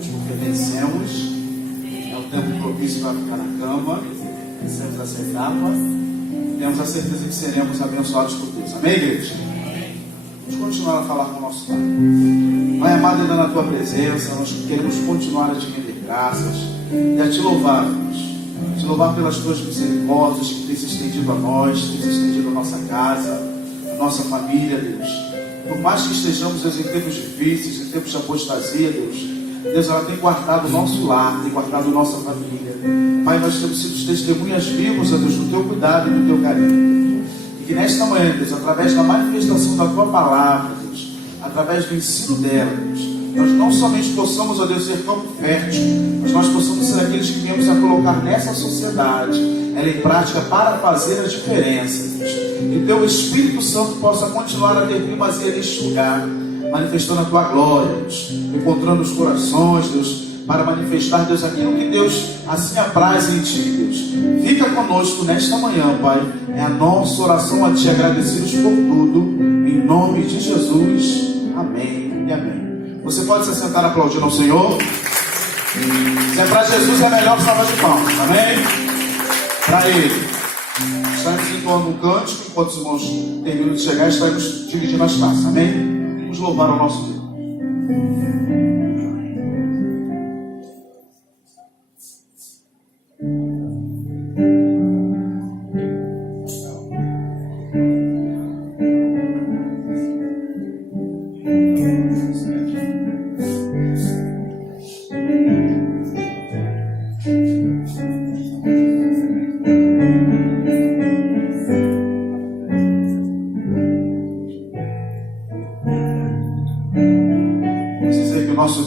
Deus, porque vencemos. É o tempo propício para ficar na cama. Vencemos essa etapa. Temos a certeza que seremos abençoados por Deus. Amém, igreja? Vamos continuar a falar com o nosso Pai. Pai amado, ainda na Tua presença, nós queremos continuar a te render graças e a te louvar, Deus. Te louvar pelas Tuas misericórdias que têm se estendido a nós, têm se estendido a nossa casa, a nossa família, Deus. Por mais que estejamos, Deus, em tempos difíceis, em tempos de apostasia, Deus, ela tem guardado o nosso lar, tem guardado a nossa família. Pai, nós temos sido testemunhas vivas, Deus, do Teu cuidado e do Teu carinho. E que nesta manhã, Deus, através da manifestação da Tua palavra, Deus, através do ensino dela, Deus, nós não somente possamos, ó Deus, ser campo fértil, mas nós possamos ser aqueles que viemos a colocar nessa sociedade ela em prática para fazer a diferença, Deus. Que Teu Espírito Santo possa continuar a ter primazia neste lugar, manifestando a Tua glória, Deus, encontrando os corações, Deus, para manifestar, Deus, aquilo que Deus assim apraz em Ti, Deus. Fica conosco nesta manhã, Pai. É a nossa oração a Ti, agradecidos por tudo, em nome de Jesus. Amém e amém. Você pode se sentar aplaudindo ao Senhor. Se é para Jesus, é melhor salva de palmas, amém? Para Ele. Estamos entoando um cântico, enquanto os irmãos terminam de chegar, estaremos dividindo as taças, amém? Vamos louvar o nosso Deus.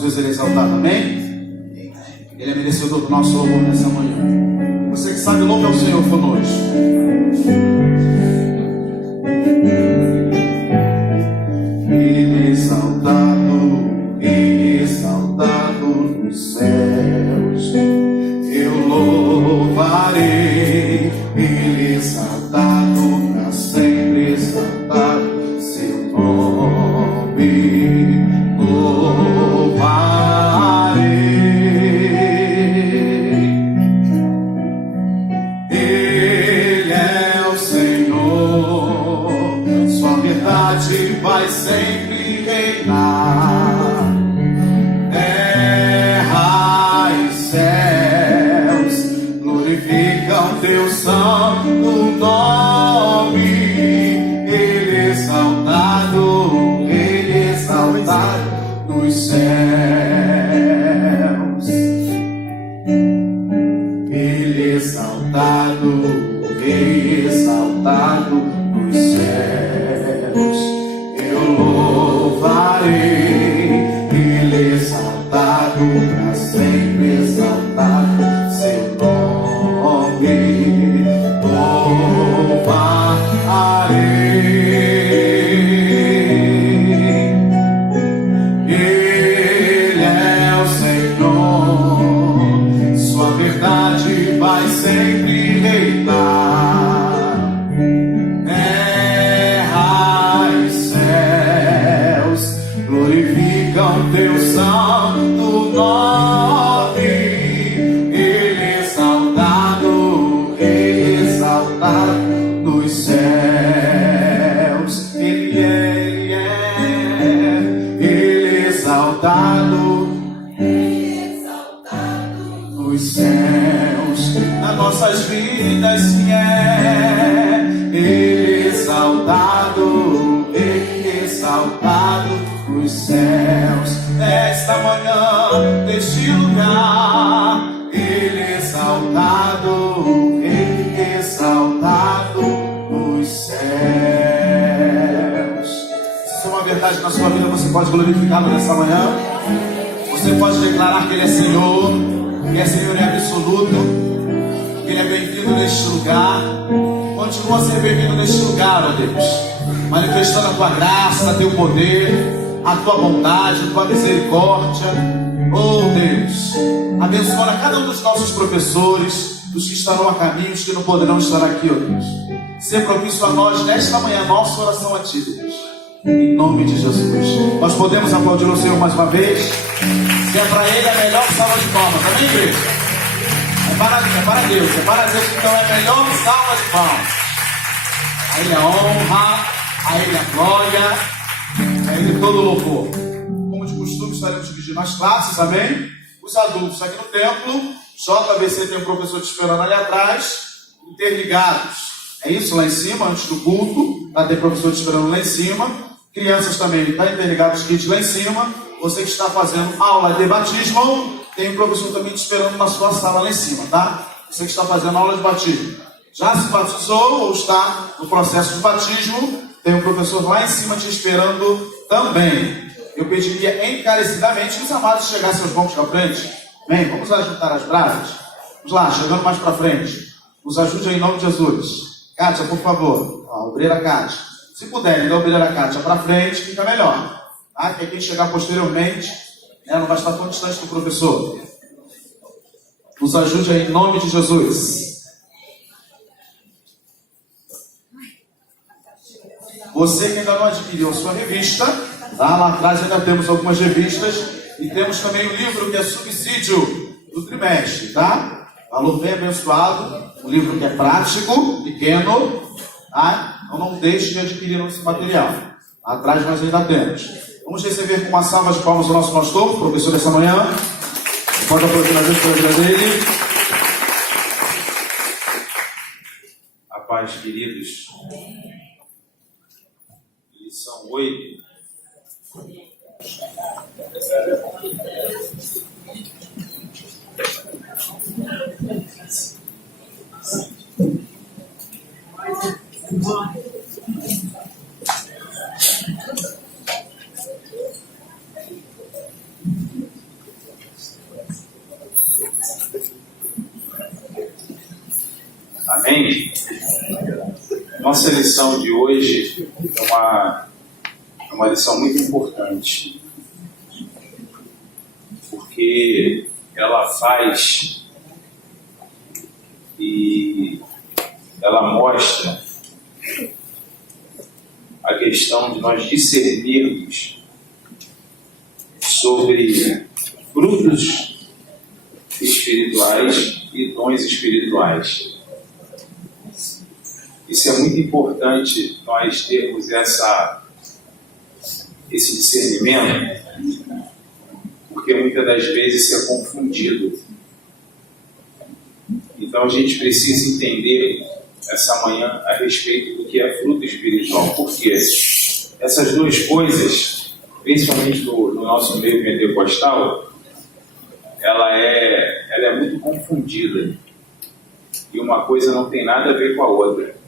Deus, Ele é exaltado, amém? Ele é merecedor do nosso louvor nessa manhã. Você que sabe, louve ao Senhor conosco. Ele é exaltado nos céus. Eu louvarei. Ele é exaltado para sempre, exaltado seu nome. Vai sempre reinar. Terra e céus glorificam Teu santo nome. Ele é exaltado nos céus. Ele é exaltado nos céus. Louvarei, Ele é exaltado para sempre, exaltado seu nome. Louvarei, Ele é o Senhor, sua verdade vai sempre reinar. Glorificam Teu santo nome. Ele é exaltado nos céus. Ele é exaltado nos céus. Nas nossas vidas, sim, Ele é exaltado nos céus. Nesta manhã, neste lugar, Ele é exaltado nos céus. Se é uma verdade na sua vida, você pode glorificá-lo nessa manhã. Você pode declarar que Ele é Senhor, que é Senhor em absoluto, que Ele é bem-vindo neste lugar. Continua a ser bem-vindo neste lugar, ó Deus, manifestando a Tua graça, Teu poder, a Tua bondade, a Tua misericórdia. Oh Deus, abençoa cada um dos nossos professores, dos que estarão a caminho, os que não poderão estar aqui, ó Deus. Ser propício a nós nesta manhã, nossa oração a Ti, Deus, em nome de Jesus. Nós podemos aplaudir o Senhor mais uma vez. Que é para ele a melhor salva de palmas. Amém, igreja? É para Deus. É para Deus, então é a melhor salva de palmas. A ele a honra, a ele a glória, a ele todo o louvor. Como de costume, estaremos dividindo as classes, amém? Os adultos aqui no templo, JVC tem um professor te esperando ali atrás, interligados. É isso, lá em cima, antes do culto, lá tem professor te esperando lá em cima. Crianças também, está interligados kids lá em cima. Você que está fazendo aula de batismo, tem um professor também te esperando na sua sala lá em cima, tá? Você que está fazendo aula de batismo. Já se batizou ou está no processo de batismo, tem um professor lá em cima te esperando também. Eu pediria encarecidamente que os amados chegassem aos bancos da frente. Bem, vamos ajuntar as brasas? Vamos lá, chegando mais para frente. Nos ajude aí em nome de Jesus. Kátia, por favor. A obreira Kátia. Se puderem dar a obreira Kátia para frente, fica melhor. Tá? Que quem chegar posteriormente, né, não vai estar tão distante do professor. Nos ajude aí em nome de Jesus. Você que ainda não adquiriu a sua revista, tá? Lá atrás ainda temos algumas revistas e temos também o livro que é subsídio do trimestre, tá? Valor bem abençoado, um livro que é prático, pequeno, tá? Então não deixe de adquirir esse material. Lá atrás nós ainda temos. Vamos receber com uma salva de palmas o nosso pastor, professor dessa manhã. Pode aplaudir a Deus pela vida dele. A paz, queridos. Lição 8. Amém? Nossa lição de hoje é uma lição muito importante, porque ela faz e ela mostra a questão de nós discernirmos sobre frutos espirituais e dons espirituais. Isso é muito importante, nós termos esse discernimento, porque muitas das vezes isso é confundido. Então a gente precisa entender essa manhã a respeito do que é fruto espiritual, porque essas duas coisas, principalmente no nosso meio pentecostal, ela é muito confundida, e uma coisa não tem nada a ver com a outra.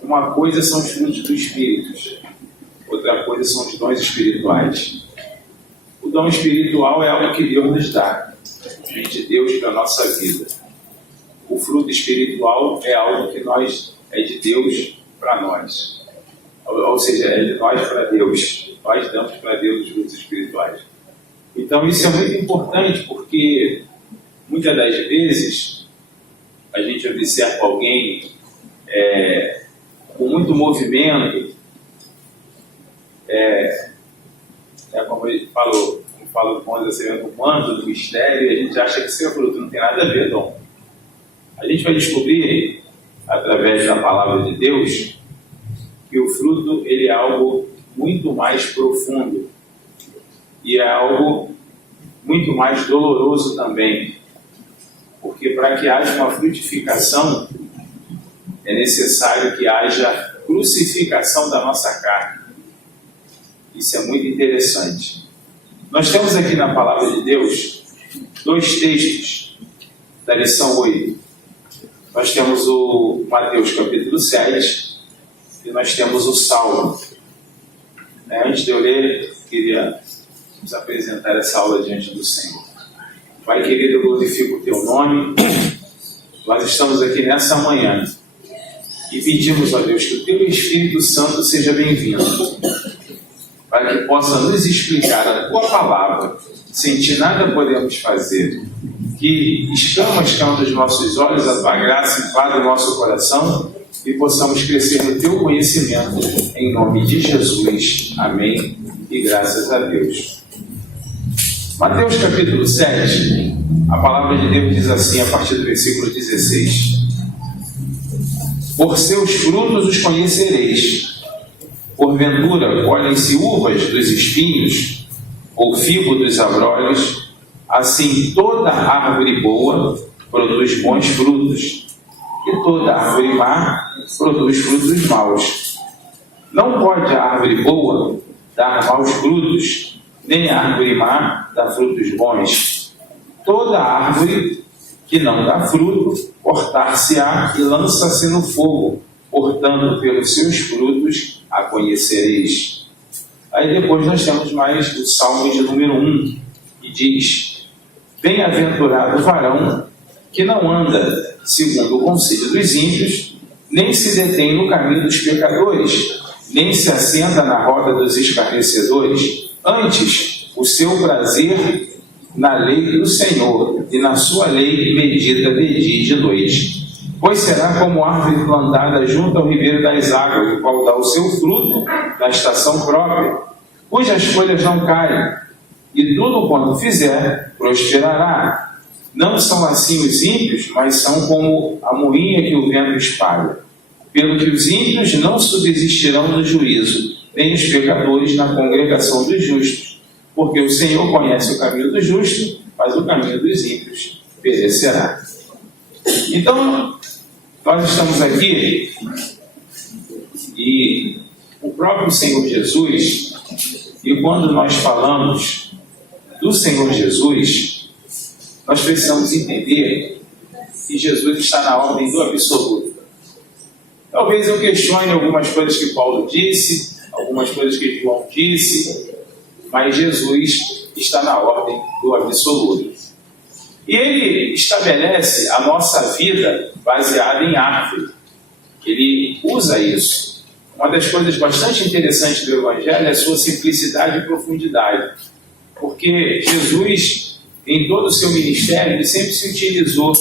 Uma coisa são os frutos do Espírito, outra coisa são os dons espirituais. O dom espiritual é algo que Deus nos dá, vem de Deus para a nossa vida. O fruto espiritual é algo que é de Deus para nós. Ou seja, é de nós para Deus. Nós damos para Deus os frutos espirituais. Então isso é muito importante, porque muitas das vezes a gente observa alguém com muito movimento, como ele falou, com o manto do mistério, e a gente acha que isso é fruto, não tem nada a ver, dom. A gente vai descobrir, através da palavra de Deus, que o fruto ele é algo muito mais profundo e é algo muito mais doloroso também, porque para que haja uma frutificação é necessário que haja crucificação da nossa carne. Isso é muito interessante. Nós temos aqui na palavra de Deus 2 textos da lição 8. Nós temos o Mateus capítulo 7 e nós temos o Salmo. Antes de eu ler, queria nos apresentar essa aula diante do Senhor. Pai querido, eu glorifico o teu nome. Nós estamos aqui nessa manhã e pedimos a Deus que o teu Espírito Santo seja bem-vindo, para que possa nos explicar a tua palavra. Sem ti nada podemos fazer. Que escamas caiam dos nossos olhos, a tua graça invada o nosso coração e possamos crescer no teu conhecimento, em nome de Jesus. Amém. E graças a Deus. Mateus capítulo 7, a palavra de Deus diz assim, a partir do versículo 16: Por seus frutos os conhecereis. Porventura colhem-se uvas dos espinhos, ou figo dos abrolhos? Assim toda árvore boa produz bons frutos, e toda árvore má produz frutos maus. Não pode a árvore boa dar maus frutos, nem a árvore má dar frutos bons. Toda árvore que não dá fruto, cortar-se-á e lança-se no fogo. Portanto, pelos seus frutos a conhecereis. Aí depois nós temos mais o Salmo de número 1, que diz: Bem-aventurado o varão que não anda segundo o conselho dos ímpios, nem se detém no caminho dos pecadores, nem se assenta na roda dos escarnecedores. Antes, o seu prazer na lei do Senhor, e na sua lei medita de dia e de noite. Pois será como árvore plantada junto ao ribeiro das águas, o qual dá o seu fruto na estação própria, cujas folhas não caem, e tudo quanto fizer prosperará. Não são assim os ímpios, mas são como a moinha que o vento espalha. Pelo que os ímpios não subsistirão no juízo, nem os pecadores na congregação dos justos. Porque o Senhor conhece o caminho do justo, mas o caminho dos ímpios perecerá. Então, nós estamos aqui e o próprio Senhor Jesus, e quando nós falamos do Senhor Jesus, nós precisamos entender que Jesus está na ordem do absoluto. Talvez eu questione algumas coisas que Paulo disse, algumas coisas que João disse, mas Jesus está na ordem do absoluto. E ele estabelece a nossa vida baseada em árvore. Ele usa isso. Uma das coisas bastante interessantes do Evangelho é a sua simplicidade e profundidade. Porque Jesus, em todo o seu ministério, ele sempre se utilizou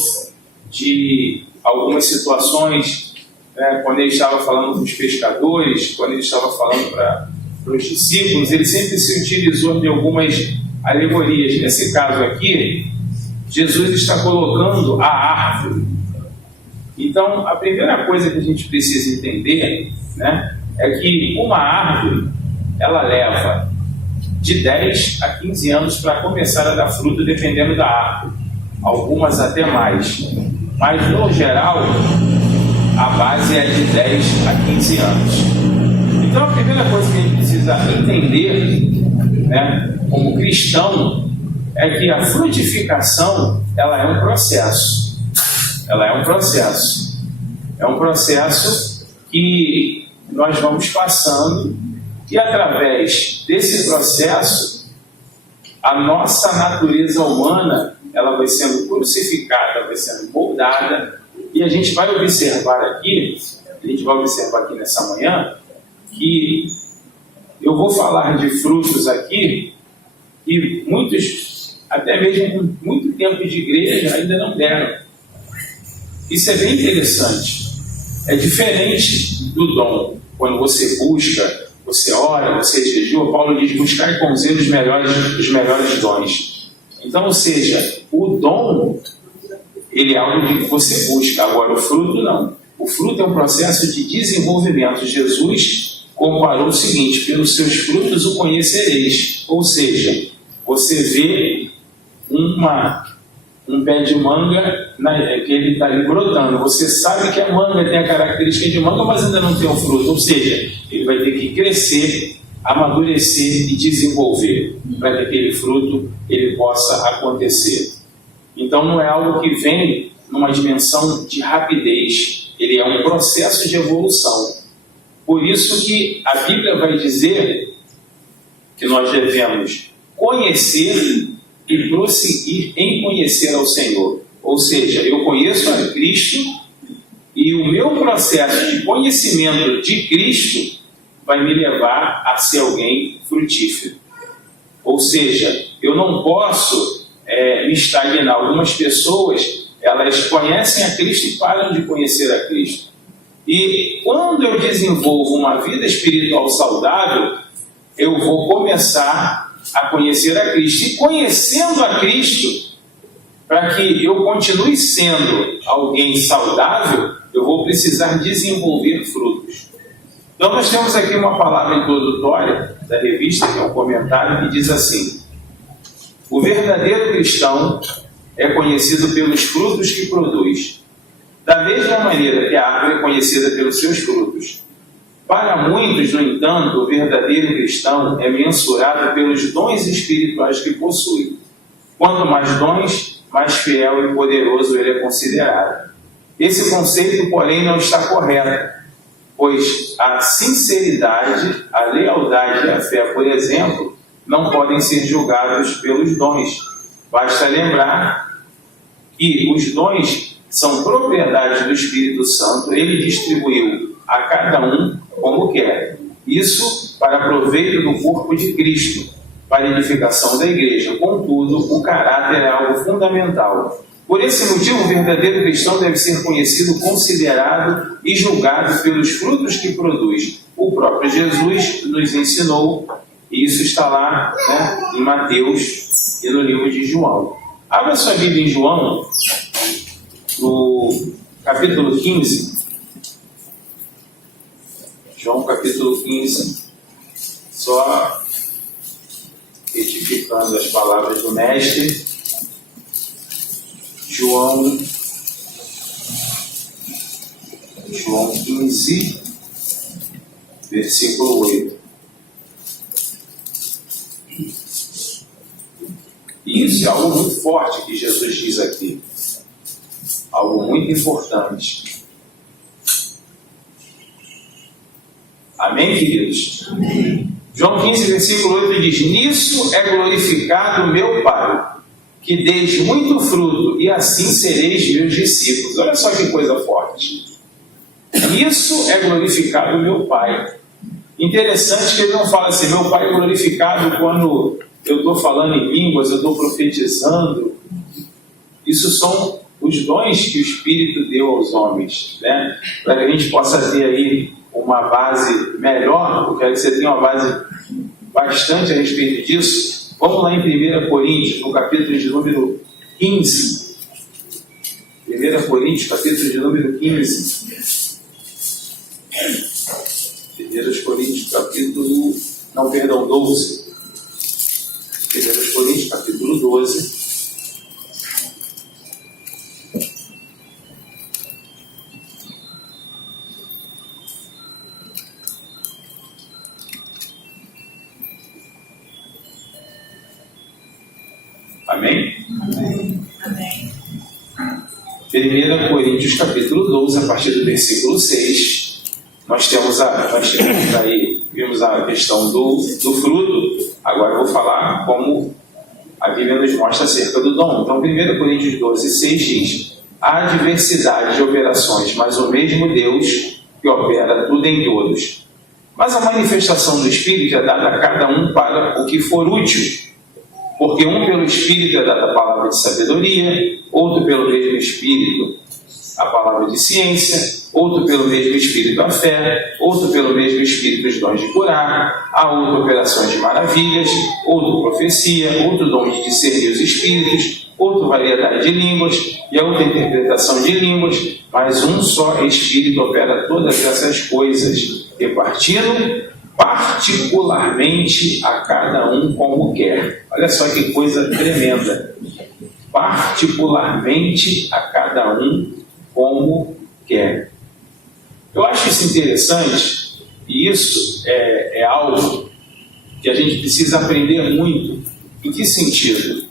de algumas situações, né, quando ele estava falando com os pescadores, quando ele estava falando para os discípulos, ele sempre se utilizou de algumas alegorias. Nesse caso aqui, Jesus está colocando a árvore. Então, a primeira coisa que a gente precisa entender, né, é que uma árvore, ela leva de 10 a 15 anos para começar a dar fruto, dependendo da árvore. Algumas até mais. Mas, no geral, a base é de 10 a 15 anos. Então, a primeira coisa que a gente precisa entender, né, como cristão, é que a frutificação, ela é um processo. Ela é um processo. É um processo que nós vamos passando e, através desse processo, a nossa natureza humana, ela vai sendo crucificada, vai sendo moldada, e a gente vai observar aqui nessa manhã, que eu vou falar de frutos aqui que muitos, até mesmo com muito tempo de igreja, ainda não deram. Isso é bem interessante. É diferente do dom. Quando você busca, você ora, você jejua, Paulo diz: buscar com zelo os melhores dons. Então, ou seja, o dom, ele é algo que você busca. Agora, o fruto não. O fruto é um processo de desenvolvimento. Jesus comparou o seguinte: pelos seus frutos o conhecereis. Ou seja, você vê um pé de manga, que ele está ali brotando. Você sabe que a manga tem a característica de manga, mas ainda não tem o fruto. Ou seja, ele vai ter que crescer, amadurecer e desenvolver para que aquele fruto ele possa acontecer. Então, não é algo que vem numa dimensão de rapidez. Ele é um processo de evolução. Por isso que a Bíblia vai dizer que nós devemos conhecer e prosseguir em conhecer ao Senhor. Ou seja, eu conheço a Cristo e o meu processo de conhecimento de Cristo vai me levar a ser alguém frutífero. Ou seja, eu não posso me estagnar. Algumas pessoas, elas conhecem a Cristo e param de conhecer a Cristo. E quando eu desenvolvo uma vida espiritual saudável, eu vou começar a conhecer a Cristo. E conhecendo a Cristo, para que eu continue sendo alguém saudável, eu vou precisar desenvolver frutos. Então nós temos aqui uma palavra introdutória da revista, que é um comentário, que diz assim: o verdadeiro cristão é conhecido pelos frutos que produz, da mesma maneira que a árvore é conhecida pelos seus frutos. Para muitos, no entanto, o verdadeiro cristão é mensurado pelos dons espirituais que possui. Quanto mais dons, mais fiel e poderoso ele é considerado. Esse conceito, porém, não está correto, pois a sinceridade, a lealdade e a fé, por exemplo, não podem ser julgados pelos dons. Basta lembrar que os dons são propriedade do Espírito Santo. Ele distribuiu a cada um como quer. Isso para proveito do corpo de Cristo, para a edificação da igreja. Contudo, o caráter é algo fundamental. Por esse motivo, o verdadeiro cristão deve ser conhecido, considerado e julgado pelos frutos que produz. O próprio Jesus nos ensinou, e isso está lá, né, em Mateus e no livro de João. Abra sua Bíblia em João, no capítulo 15. João capítulo 15, só retificando as palavras do mestre. João 15, versículo 8. E isso é algo muito forte que Jesus diz aqui. Algo muito importante. Amém, queridos? Amém. João 15, versículo 8 diz: nisso é glorificado o meu Pai, que deis muito fruto, e assim sereis meus discípulos. Olha só que coisa forte. Isso é glorificado o meu Pai. Interessante que ele não fala assim: meu Pai é glorificado quando eu estou falando em línguas, eu estou profetizando. Isso são os dons que o Espírito deu aos homens, né? Para que a gente possa ter aí uma base melhor. Eu quero que você tenha uma base bastante a respeito disso. Vamos lá em 1 Coríntios, no capítulo de número 15. 1 Coríntios, capítulo de número 15. 1 Coríntios, capítulo... Não, perdão, 12. 1 Coríntios, capítulo 12. Amém? Amém. Amém. 1 Coríntios capítulo 12, a partir do versículo 6, nós temos aí, vimos a questão do fruto. Agora eu vou falar como a Bíblia nos mostra acerca do dom. Então 1 Coríntios 12, 6 diz: há diversidade de operações, mas o mesmo Deus que opera tudo em todos. Mas a manifestação do Espírito é dada a cada um para o que for útil. Porque um pelo Espírito é dada a palavra de sabedoria, outro pelo mesmo Espírito a palavra de ciência, outro pelo mesmo Espírito a fé, outro pelo mesmo Espírito os dons de curar, há outro operações de maravilhas, outro profecia, outro dom de discernir os Espíritos, outro variedade de línguas e a outra interpretação de línguas, mas um só Espírito opera todas essas coisas, repartindo particularmente a cada um como quer. Olha só que coisa tremenda. Particularmente a cada um como quer. Eu acho isso interessante, e isso é algo que a gente precisa aprender muito. Em que sentido?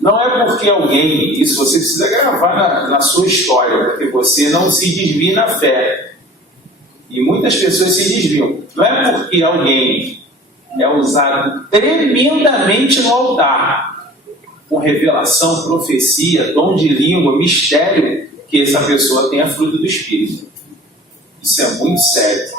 Não é porque alguém, isso você precisa gravar na sua história, porque você não se desvia na fé. E muitas pessoas se desviam. Não é porque alguém é usado tremendamente no altar, com revelação, profecia, dom de língua, mistério, que essa pessoa tenha fruto do Espírito. Isso é muito sério.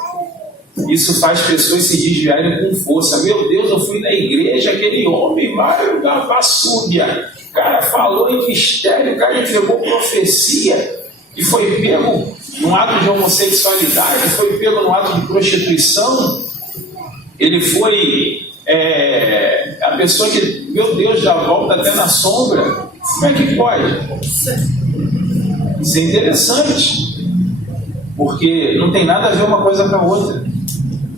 Isso faz pessoas se desviarem com força. Meu Deus, eu fui na igreja, aquele homem, Mário da Vassúria, o cara falou em mistério, o cara entregou profecia, e foi pego num ato de homossexualidade, foi pego num ato de prostituição, ele foi A pessoa que, meu Deus, já volta até na sombra. Como é que pode? Isso é interessante, porque não tem nada a ver uma coisa com a outra.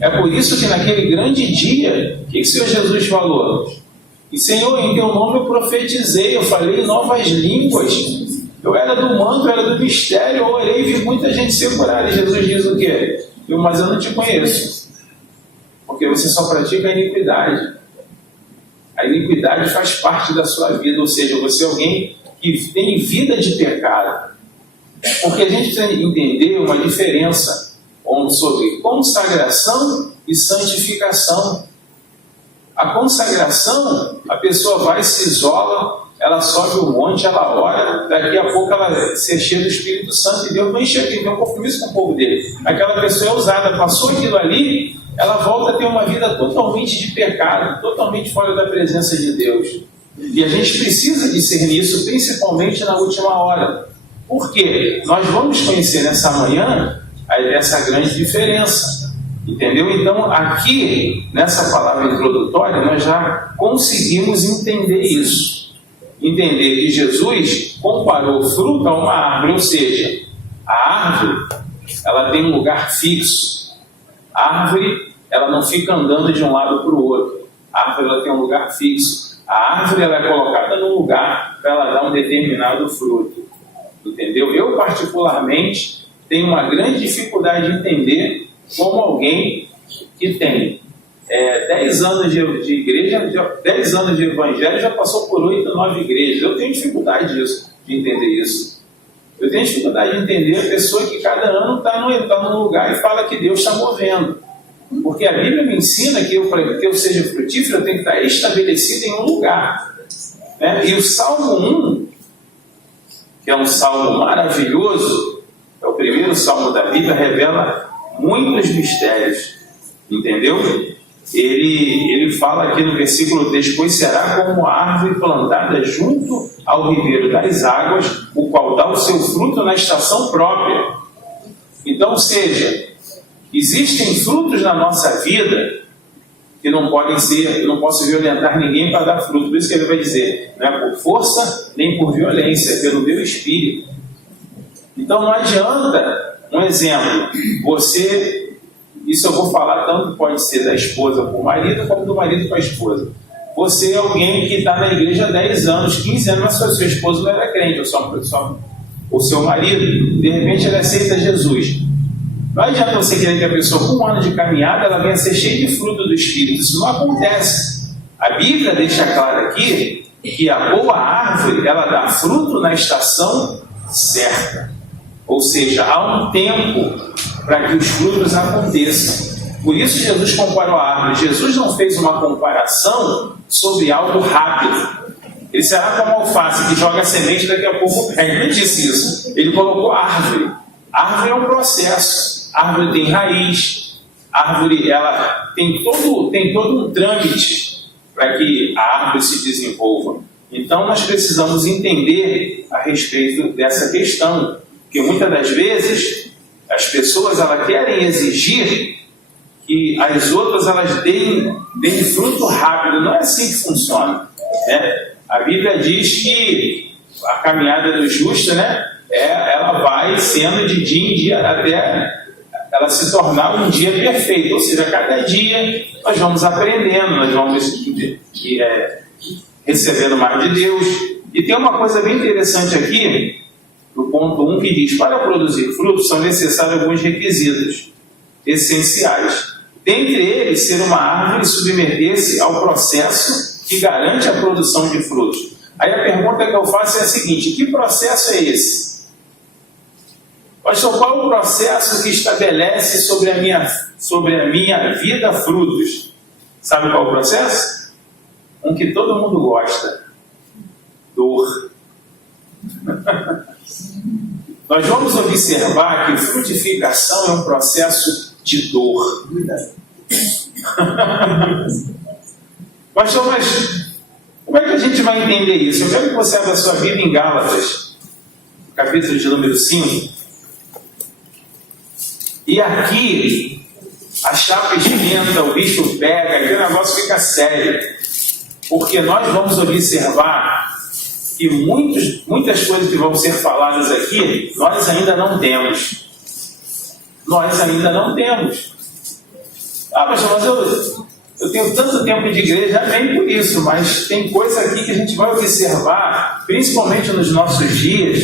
É por isso que naquele grande dia, o que o Senhor Jesus falou? E Senhor, em teu nome eu profetizei, eu falei em novas línguas, eu era do manto, eu era do mistério, eu orei e vi muita gente ser curada. E Jesus diz o quê? Mas eu não te conheço, porque você só pratica a iniquidade. A iniquidade faz parte da sua vida, ou seja, você é alguém que tem vida de pecado. Porque a gente precisa entender uma diferença sobre consagração e santificação. A consagração, a pessoa vai, se isola, ela sobe o monte, ela ora, daqui a pouco ela se cheia do Espírito Santo e Deus vai encher aqui, tem um compromisso com o povo dele. Aquela pessoa é ousada, passou aquilo ali, ela volta a ter uma vida totalmente de pecado, totalmente fora da presença de Deus. E a gente precisa discernir isso, principalmente na última hora. Por quê? Nós vamos conhecer nessa manhã essa grande diferença. Entendeu? Então, aqui, nessa palavra introdutória, nós já conseguimos entender isso. Entender que Jesus comparou o fruto a uma árvore, ou seja, a árvore, ela tem um lugar fixo. A árvore, ela não fica andando de um lado para o outro. A árvore, ela tem um lugar fixo. A árvore, ela é colocada num lugar para ela dar um determinado fruto. Entendeu? Eu, particularmente, tenho uma grande dificuldade de entender como alguém que tem 10 anos de igreja, 10 anos de evangelho, já passou por 8, 9 igrejas. Eu tenho dificuldade de entender isso. Eu tenho dificuldade de entender a pessoa que cada ano está num lugar e fala que Deus está movendo. Porque a Bíblia me ensina que para que eu seja frutífero, eu tenho que estar estabelecido em um lugar. Né? E o Salmo 1, que é um salmo maravilhoso, é o primeiro salmo da Bíblia, revela muitos mistérios, entendeu? Ele fala aqui no versículo 3: pois será como a árvore plantada junto ao ribeiro das águas, o qual dá o seu fruto na estação própria. Então, ou seja, existem frutos na nossa vida que não podem ser, eu não posso violentar ninguém para dar fruto. Por isso que ele vai dizer, não é por força nem por violência, é pelo meu espírito. Então não adianta, um exemplo, isso eu vou falar tanto pode ser da esposa para o marido, como do marido para a esposa. Você é alguém que está na igreja há 10 anos, 15 anos, mas seu esposo não era crente, ou seu marido, de repente ele aceita Jesus. Não adianta você querer que a pessoa, com um ano de caminhada, ela venha ser cheia de fruto do Espírito. Isso não acontece. A Bíblia deixa claro aqui que a boa árvore, ela dá fruto na estação certa. Ou seja, há um tempo para que os frutos aconteçam. Por isso Jesus comparou a árvore. Jesus não fez uma comparação sobre algo rápido. Ele será como a alface que joga a semente e daqui a pouco pega. Ele não disse isso. Ele colocou a árvore. A árvore é um processo. A árvore tem raiz. A árvore ela tem todo um trâmite para que a árvore se desenvolva. Então nós precisamos entender a respeito dessa questão. Porque muitas das vezes as pessoas elas querem exigir que as outras elas deem fruto rápido. Não é assim que funciona, né? A Bíblia diz que a caminhada do justo, né, ela vai sendo de dia em dia até ela se tornar um dia perfeito. Ou seja, cada dia nós vamos aprendendo, nós vamos recebendo mais de Deus. E tem uma coisa bem interessante aqui, no ponto 1, que diz: para produzir frutos são necessários alguns requisitos essenciais. Dentre eles, ser uma árvore e submeter-se ao processo que garante a produção de frutos. Aí a pergunta que eu faço é a seguinte: que processo é esse? Pastor, qual é o processo que estabelece sobre a minha vida frutos? Sabe qual é o processo? Um que todo mundo gosta: dor. Nós vamos observar que frutificação é um processo de dor. Pastor, mas como é que a gente vai entender isso? Eu quero que você abra a sua Bíblia em Gálatas, capítulo de número 5. E aqui a chapa esquenta, o bicho pega, e o negócio fica sério. Porque nós vamos observar que muitas coisas que vão ser faladas aqui, nós ainda não temos. Nós ainda não temos. Mas eu tenho tanto tempo de igreja, nem por isso, mas tem coisa aqui que a gente vai observar, principalmente nos nossos dias,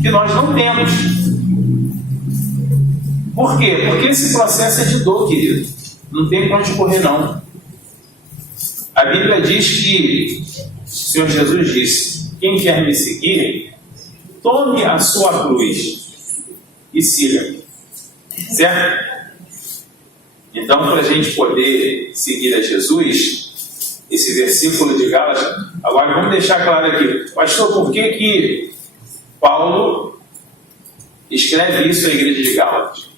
que nós não temos. Por quê? Porque esse processo é de dor, querido. Não tem para onde correr, não. A Bíblia diz que o Senhor Jesus disse: quem quer me seguir, tome a sua cruz e siga. Certo? Então, para a gente poder seguir a Jesus, esse versículo de Gálatas, agora vamos deixar claro aqui, pastor, por que Paulo escreve isso à igreja de Gálatas?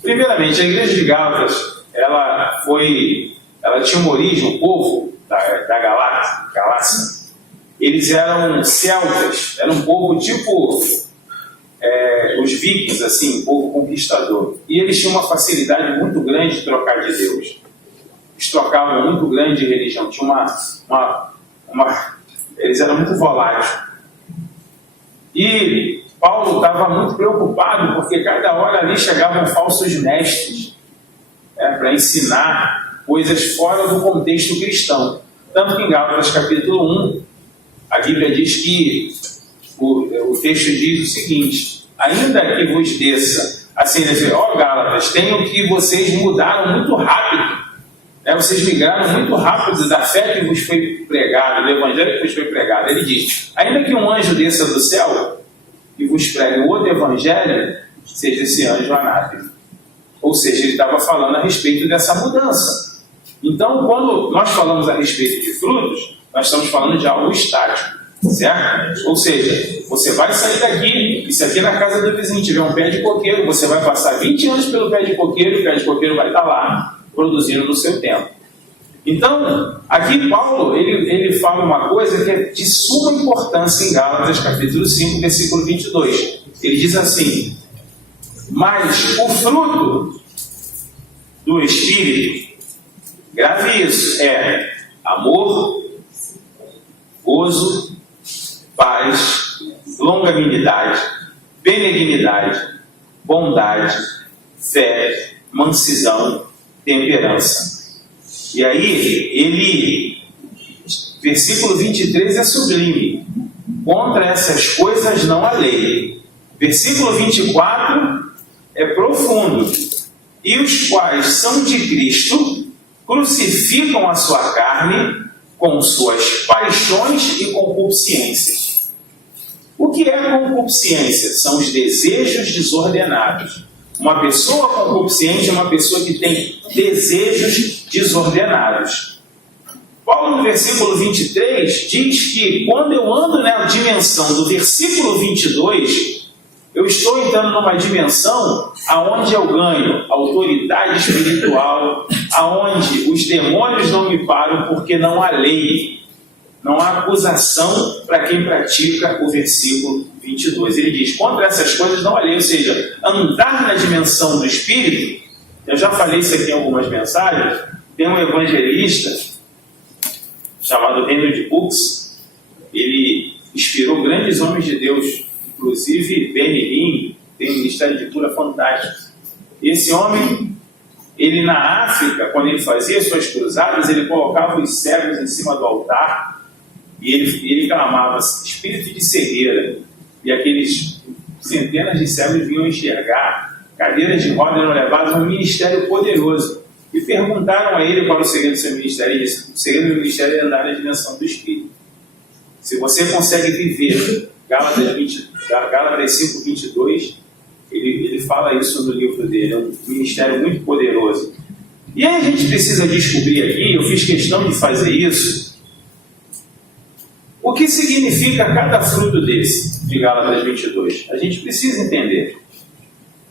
Primeiramente, a igreja de Gálatas, ela tinha uma origem, o povo da Galácia, eles eram celtas, era um povo tipo os vikings, assim, um povo conquistador. E eles tinham uma facilidade muito grande de trocar de Deus. Eles trocavam muito grande de religião. Tinha eles eram muito voláteis. E Paulo estava muito preocupado, porque cada hora ali chegavam falsos mestres para ensinar coisas fora do contexto cristão. Tanto que em Gálatas capítulo 1, a Bíblia diz que o texto diz o seguinte: ainda que vos desça, assim, Gálatas, tenho que vocês mudaram muito rápido, vocês migraram muito rápido da fé que vos foi pregada, do evangelho que vos foi pregado. Ele diz: ainda que um anjo desça do céu e vos pregue o outro evangelho, seja esse anjo anátema. Ou seja, ele estava falando a respeito dessa mudança. Então, quando nós falamos a respeito de frutos, nós estamos falando de algo estático. Certo? Ou seja, você vai sair daqui, e se aqui na casa do vizinho tiver um pé de coqueiro, você vai passar 20 anos pelo pé de coqueiro, e o pé de coqueiro vai estar lá, produzindo no seu tempo. Então, aqui Paulo, ele fala uma coisa que é de suma importância em Gálatas, capítulo 5, versículo 22. Ele diz assim: mas o fruto do Espírito, grave isso, é amor, gozo, paz, longanimidade, benignidade, bondade, fé, mansidão, temperança. E aí, versículo 23 é sublime: contra essas coisas não há lei. Versículo 24 é profundo: e os quais são de Cristo crucificam a sua carne com suas paixões e concupiscências. O que é concupiscência? São os desejos desordenados. Uma pessoa concupiscente é uma pessoa que tem desejos desordenados. Paulo, no versículo 23, diz que quando eu ando na dimensão do versículo 22, eu estou entrando numa dimensão aonde eu ganho autoridade espiritual, aonde os demônios não me param porque não há lei, não há acusação para quem pratica o versículo 22. Ele diz: contra essas coisas não há lei, ou seja, andar na dimensão do Espírito. Eu já falei isso aqui em algumas mensagens. Tem um evangelista chamado Reinhard Bux. Ele inspirou grandes homens de Deus, inclusive Benny Hinn, tem um ministério de cura fantástico. Esse homem, ele na África, quando ele fazia suas cruzadas, ele colocava os cegos em cima do altar e ele clamava: espírito de cegueira. E aqueles centenas de cegos vinham enxergar, cadeiras de roda eram levadas a um ministério poderoso. E perguntaram a ele qual era o segredo do seu ministério. Ele disse: o segredo do meu ministério é andar na dimensão do Espírito. Se você consegue viver Gálatas 5, 22, ele fala isso no livro dele. É um ministério muito poderoso. E aí a gente precisa descobrir aqui, eu fiz questão de fazer isso, o que significa cada fruto desse, de Gálatas 22. A gente precisa entender.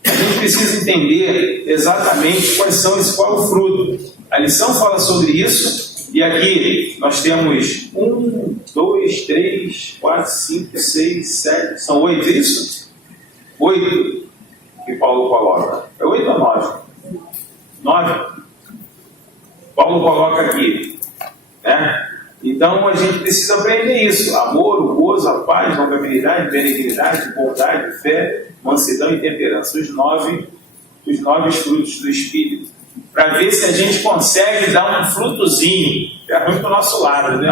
A gente precisa entender exatamente qual é o fruto. A lição fala sobre isso, e aqui nós temos 1, 2, 3, 4, 5, 6, 7, são 8, isso? 8 que Paulo coloca. É 8 ou 9? 9. Paulo coloca aqui, né? Então a gente precisa aprender isso: amor, o gozo, a paz, longanimidade, benignidade, bondade, fé, mansidão e temperança. Os nove frutos do Espírito. Para ver se a gente consegue dar um frutozinho. É ruim para o nosso lado, né?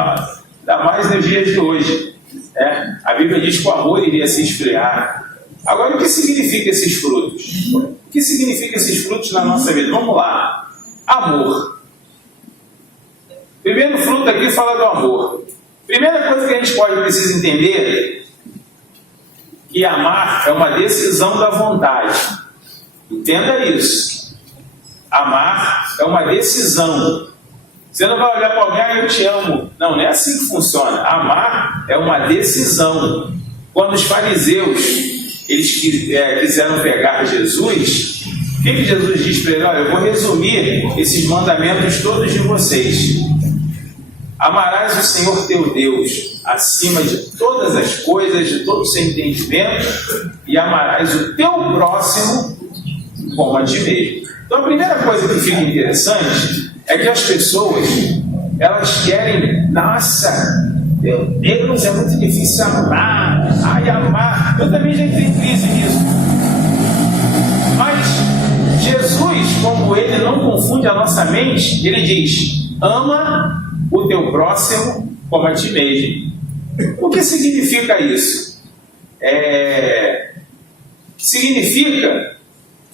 Ainda mais nos dias de hoje. Né? A Bíblia diz que o amor iria se esfriar. Agora, o que significa esses frutos? O que significa esses frutos na nossa vida? Vamos lá. Amor. Primeiro fruto aqui fala do amor. Primeira coisa que a gente precisa entender, que amar é uma decisão da vontade. Entenda isso. Amar é uma decisão. Você não vai olhar para alguém: eu te amo. Não é assim que funciona. Amar é uma decisão. Quando os fariseus eles quiseram pegar Jesus, o que Jesus diz para ele? Olha, eu vou resumir esses mandamentos todos de vocês. Amarás o Senhor teu Deus acima de todas as coisas, de todo o seu entendimento, e amarás o teu próximo como a ti mesmo. Então a primeira coisa que fica interessante é que as pessoas, elas querem: nossa, meu Deus, é muito difícil amar. Ai, amar. Eu também já entrei em crise nisso. Mas Jesus, como ele não confunde a nossa mente, ele diz: ama o teu próximo como a ti mesmo. O que significa isso? Significa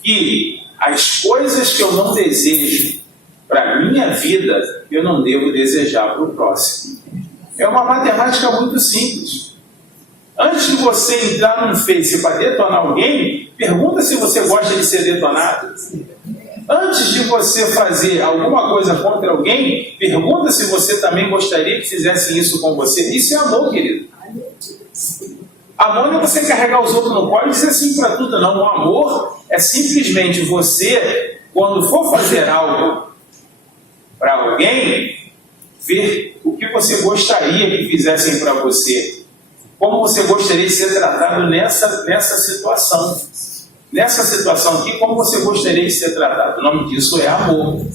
que as coisas que eu não desejo para a minha vida, eu não devo desejar para o próximo. É uma matemática muito simples. Antes de você entrar num Face para detonar alguém, pergunta se você gosta de ser detonado. Antes de você fazer alguma coisa contra alguém, pergunta se você também gostaria que fizessem isso com você. Isso é amor, querido. Amor não é você carregar os outros no colo e dizer assim para tudo, não. O amor é simplesmente você, quando for fazer algo para alguém, ver o que você gostaria que fizessem para você. Como você gostaria de ser tratado nessa situação. Nessa situação aqui, como você gostaria de ser tratado? O nome disso é amor.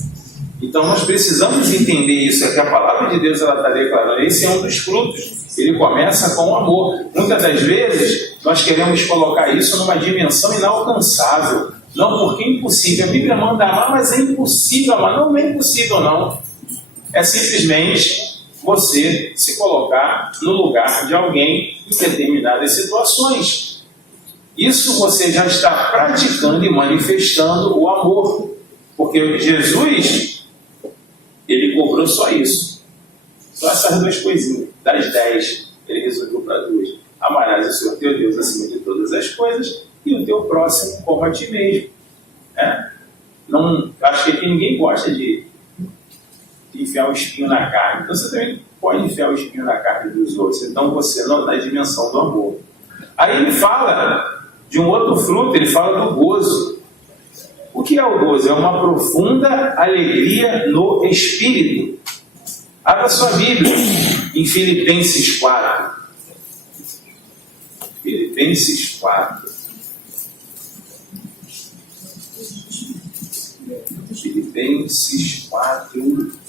Então nós precisamos entender isso, é que a palavra de Deus está declarando. Esse é um dos frutos. Ele começa com o amor. Muitas das vezes nós queremos colocar isso numa dimensão inalcançável. Não, porque é impossível. A Bíblia manda amar, mas é impossível amar. Não é impossível, não. É simplesmente você se colocar no lugar de alguém em determinadas situações. Isso você já está praticando e manifestando o amor. Porque Jesus, ele cobrou só isso. Só essas duas coisinhas. Das 10, ele resolveu para 2. Amarás o Senhor teu Deus acima de todas as coisas e o teu próximo como a ti mesmo. Não, acho que aqui ninguém gosta de enfiar o espinho na carne. Então você também pode enfiar o espinho na carne dos outros. Então você não na dimensão do amor. Aí ele fala de um outro fruto, ele fala do gozo. O que é o gozo? É uma profunda alegria no espírito. Abra sua Bíblia em Filipenses 4. Filipenses 4. Filipenses 4.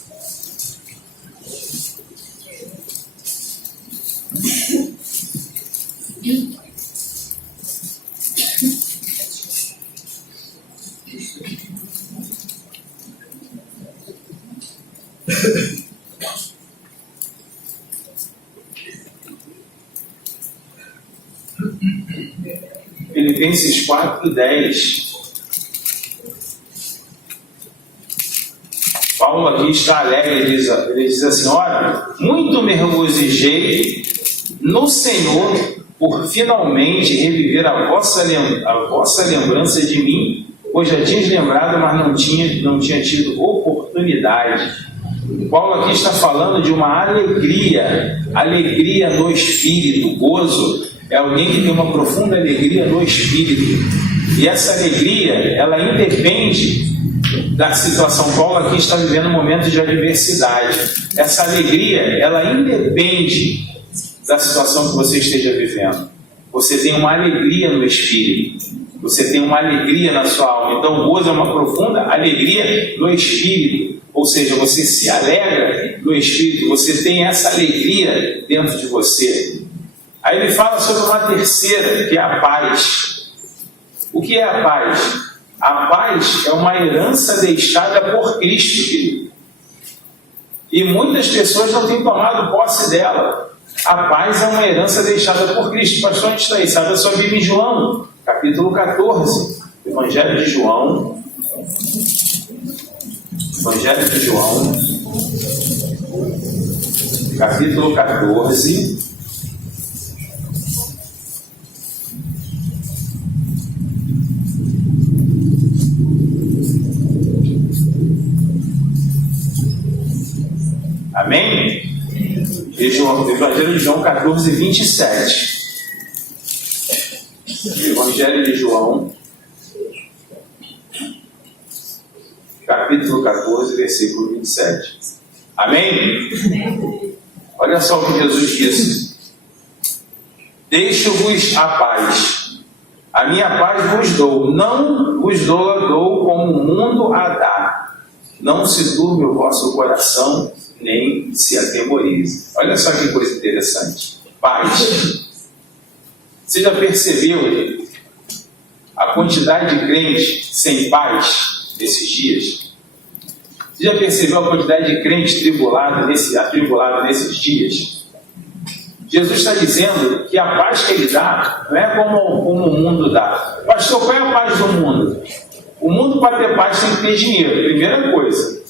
Filipenses 4:10. Paulo aqui está alegre, ele diz assim: ora, muito me regozijei no Senhor por finalmente reviver a vossa lembrança de mim, pois já tinhas lembrado, mas não tinha tido oportunidade. Paulo aqui está falando de uma alegria no espírito. Gozo é alguém que tem uma profunda alegria no espírito. E essa alegria, ela independe da situação. Paulo aqui está vivendo um momento de adversidade. Essa alegria, ela independe da situação que você esteja vivendo. Você tem uma alegria no espírito. Você tem uma alegria na sua alma. Então, gozo é uma profunda alegria no espírito. Ou seja, você se alegra no espírito. Você tem essa alegria dentro de você. Aí ele fala sobre uma terceira, que é a paz. O que é a paz? A paz é uma herança deixada por Cristo, querido. E muitas pessoas não têm tomado posse dela. A paz é uma herança deixada por Cristo. Pastor, a gente está aí, sabe a sua Bíblia em João, capítulo 14. Evangelho de João. Evangelho de João, capítulo 14. Amém? Evangelho de João 14, 27. Evangelho de João, capítulo 14, versículo 27. Amém? Olha só o que Jesus disse. Deixo-vos a paz. A minha paz vos dou. Não vos dou como o mundo a dá. Não se turbe o vosso coração, nem se atemorize. Olha só que coisa interessante. Paz. Você já percebeu a quantidade de crentes sem paz nesses dias? Você já percebeu a quantidade de crentes atribulado nesses dias? Jesus está dizendo que a paz que ele dá não é como o mundo dá. Pastor, qual é a paz do mundo? O mundo, para ter paz, tem que ter dinheiro. Primeira coisa.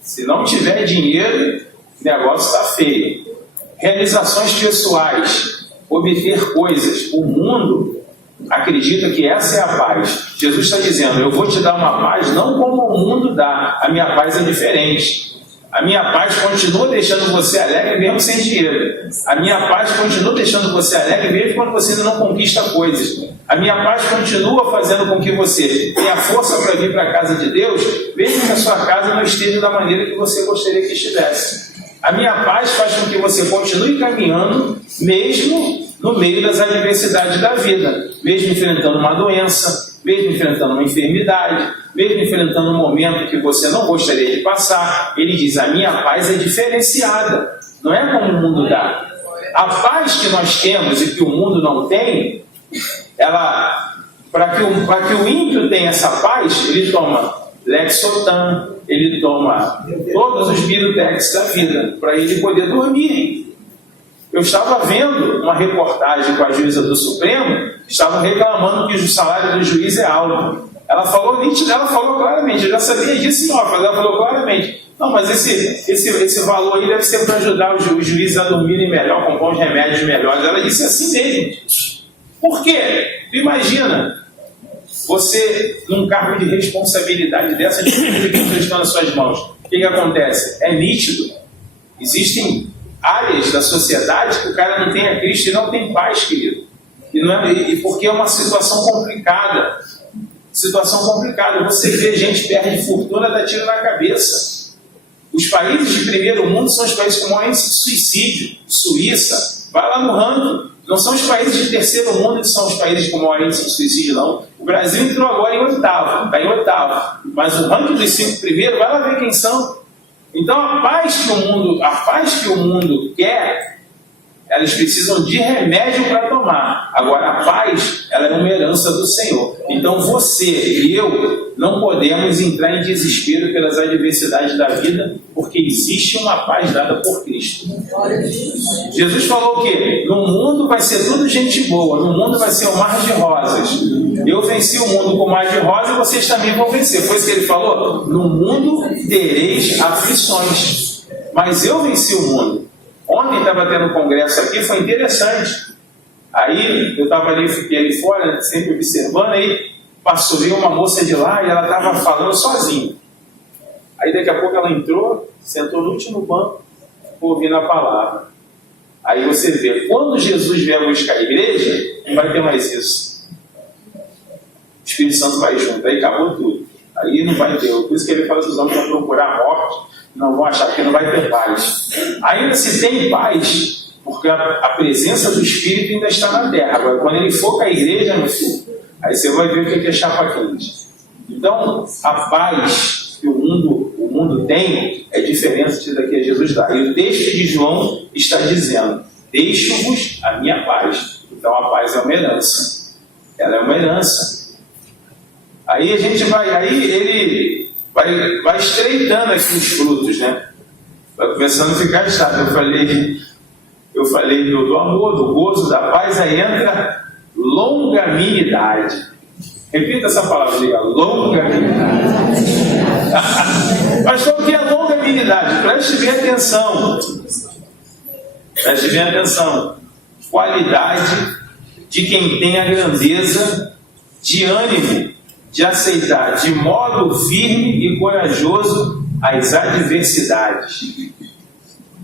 Se não tiver dinheiro, o negócio está feio. Realizações pessoais, obter coisas. O mundo acredita que essa é a paz. Jesus está dizendo, eu vou te dar uma paz não como o mundo dá. A minha paz é diferente. A minha paz continua deixando você alegre mesmo sem dinheiro. A minha paz continua deixando você alegre mesmo quando você ainda não conquista coisas. A minha paz continua fazendo com que você tenha força para vir para a casa de Deus, mesmo que a sua casa não esteja da maneira que você gostaria que estivesse. A minha paz faz com que você continue caminhando, mesmo no meio das adversidades da vida, mesmo enfrentando uma doença, mesmo enfrentando uma enfermidade, mesmo enfrentando um momento que você não gostaria de passar. Ele diz, a minha paz é diferenciada, não é como o mundo dá. A paz que nós temos e que o mundo não tem, para que o ímpio tenha essa paz, ele toma Lexotan, ele toma todos os Birutex da vida, para ele poder dormir. Eu estava vendo uma reportagem com a juíza do Supremo, estavam reclamando que o salário do juiz é alto. Ela falou claramente, eu já sabia disso, mas ela falou claramente, não, mas esse valor aí deve ser para ajudar os juízes a dormirem melhor, comprar uns remédios melhores. Ela disse assim mesmo. Por quê? Imagina, você num cargo de responsabilidade dessa, de que está nas suas mãos. O que acontece? É nítido. Existem áreas da sociedade que o cara não tem a Cristo e não tem paz, querido. E porque é uma situação complicada. Você vê gente perde fortuna, dá tiro na cabeça. Os países de primeiro mundo são os países com maior índice de suicídio. Suíça, vai lá no ranking. Não são os países de terceiro mundo que são os países com maior índice de suicídio, não. O Brasil entrou agora em oitavo, está em oitavo. Mas o ranking dos 5 primeiros, vai lá ver quem são. Então a paz que o mundo quer, elas precisam de remédio para tomar. Agora a paz, ela é uma herança do Senhor. Então você e eu não podemos entrar em desespero pelas adversidades da vida, porque existe uma paz dada por Cristo. Jesus falou o quê? No mundo vai ser tudo gente boa, no mundo vai ser um mar de rosas. Eu venci o mundo com mar de rosa e vocês também vão vencer. Foi isso que ele falou? No mundo tereis aflições, mas eu venci o mundo. Ontem estava tendo um congresso aqui, foi interessante. Aí eu estava ali, fiquei ali fora, sempre observando, aí veio uma moça de lá e ela estava falando sozinha. Aí daqui a pouco ela entrou, sentou no último banco, ouvindo a palavra. Aí você vê, quando Jesus vier buscar a igreja, não vai ter mais isso. O Espírito Santo vai junto, aí acabou tudo. Aí não vai ter. Por isso que ele fala que os homens vão procurar a morte, não vão achar que não vai ter paz. Ainda se tem paz, porque a presença do Espírito ainda está na terra. Agora, quando ele for com a igreja, meu filho, Aí você vai ver o que é chapa quente. Então, a paz que o mundo tem é diferente da que Jesus dá. E o texto de João está dizendo: deixo-vos a minha paz. Então a paz é uma herança. Ela é uma herança. Aí a gente ele vai estreitando aqui os frutos, né? Vai começando a ficar estável. Eu falei do amor, do gozo, da paz, aí entra longanimidade. Repita essa palavra, diga, longanimidade. Mas o que é longanimidade? Preste bem atenção. Preste bem atenção. Qualidade de quem tem a grandeza de ânimo de aceitar de modo firme e corajoso as adversidades.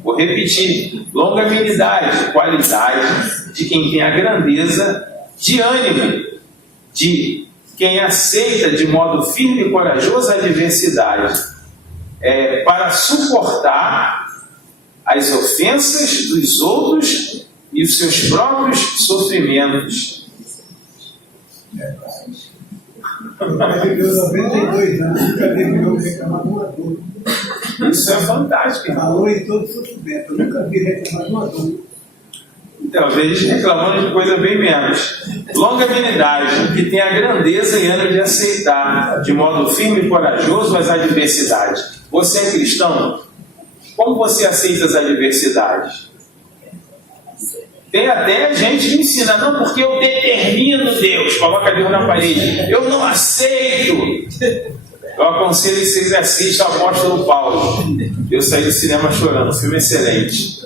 Vou repetir: longanimidade, qualidade de quem tem a grandeza de ânimo de quem aceita de modo firme e corajoso a adversidade, para suportar as ofensas dos outros e os seus próprios sofrimentos. Ele viveu 92 anos, nunca terminou de reclamar de uma dor. Isso é fantástico. Falou em todo sofrimento, eu nunca vi reclamar de uma dor. Então, às vezes reclamando de coisa bem menos. Longanimidade, que tem a grandeza e ânimo de aceitar de modo firme e corajoso as adversidades. Você é cristão? Como você aceita as adversidades? Tem até gente que ensina: não, porque eu determino Deus, coloca Deus na parede, eu não aceito. Eu aconselho que vocês assistam ao apóstolo Paulo. Eu saí do cinema chorando, filme excelente.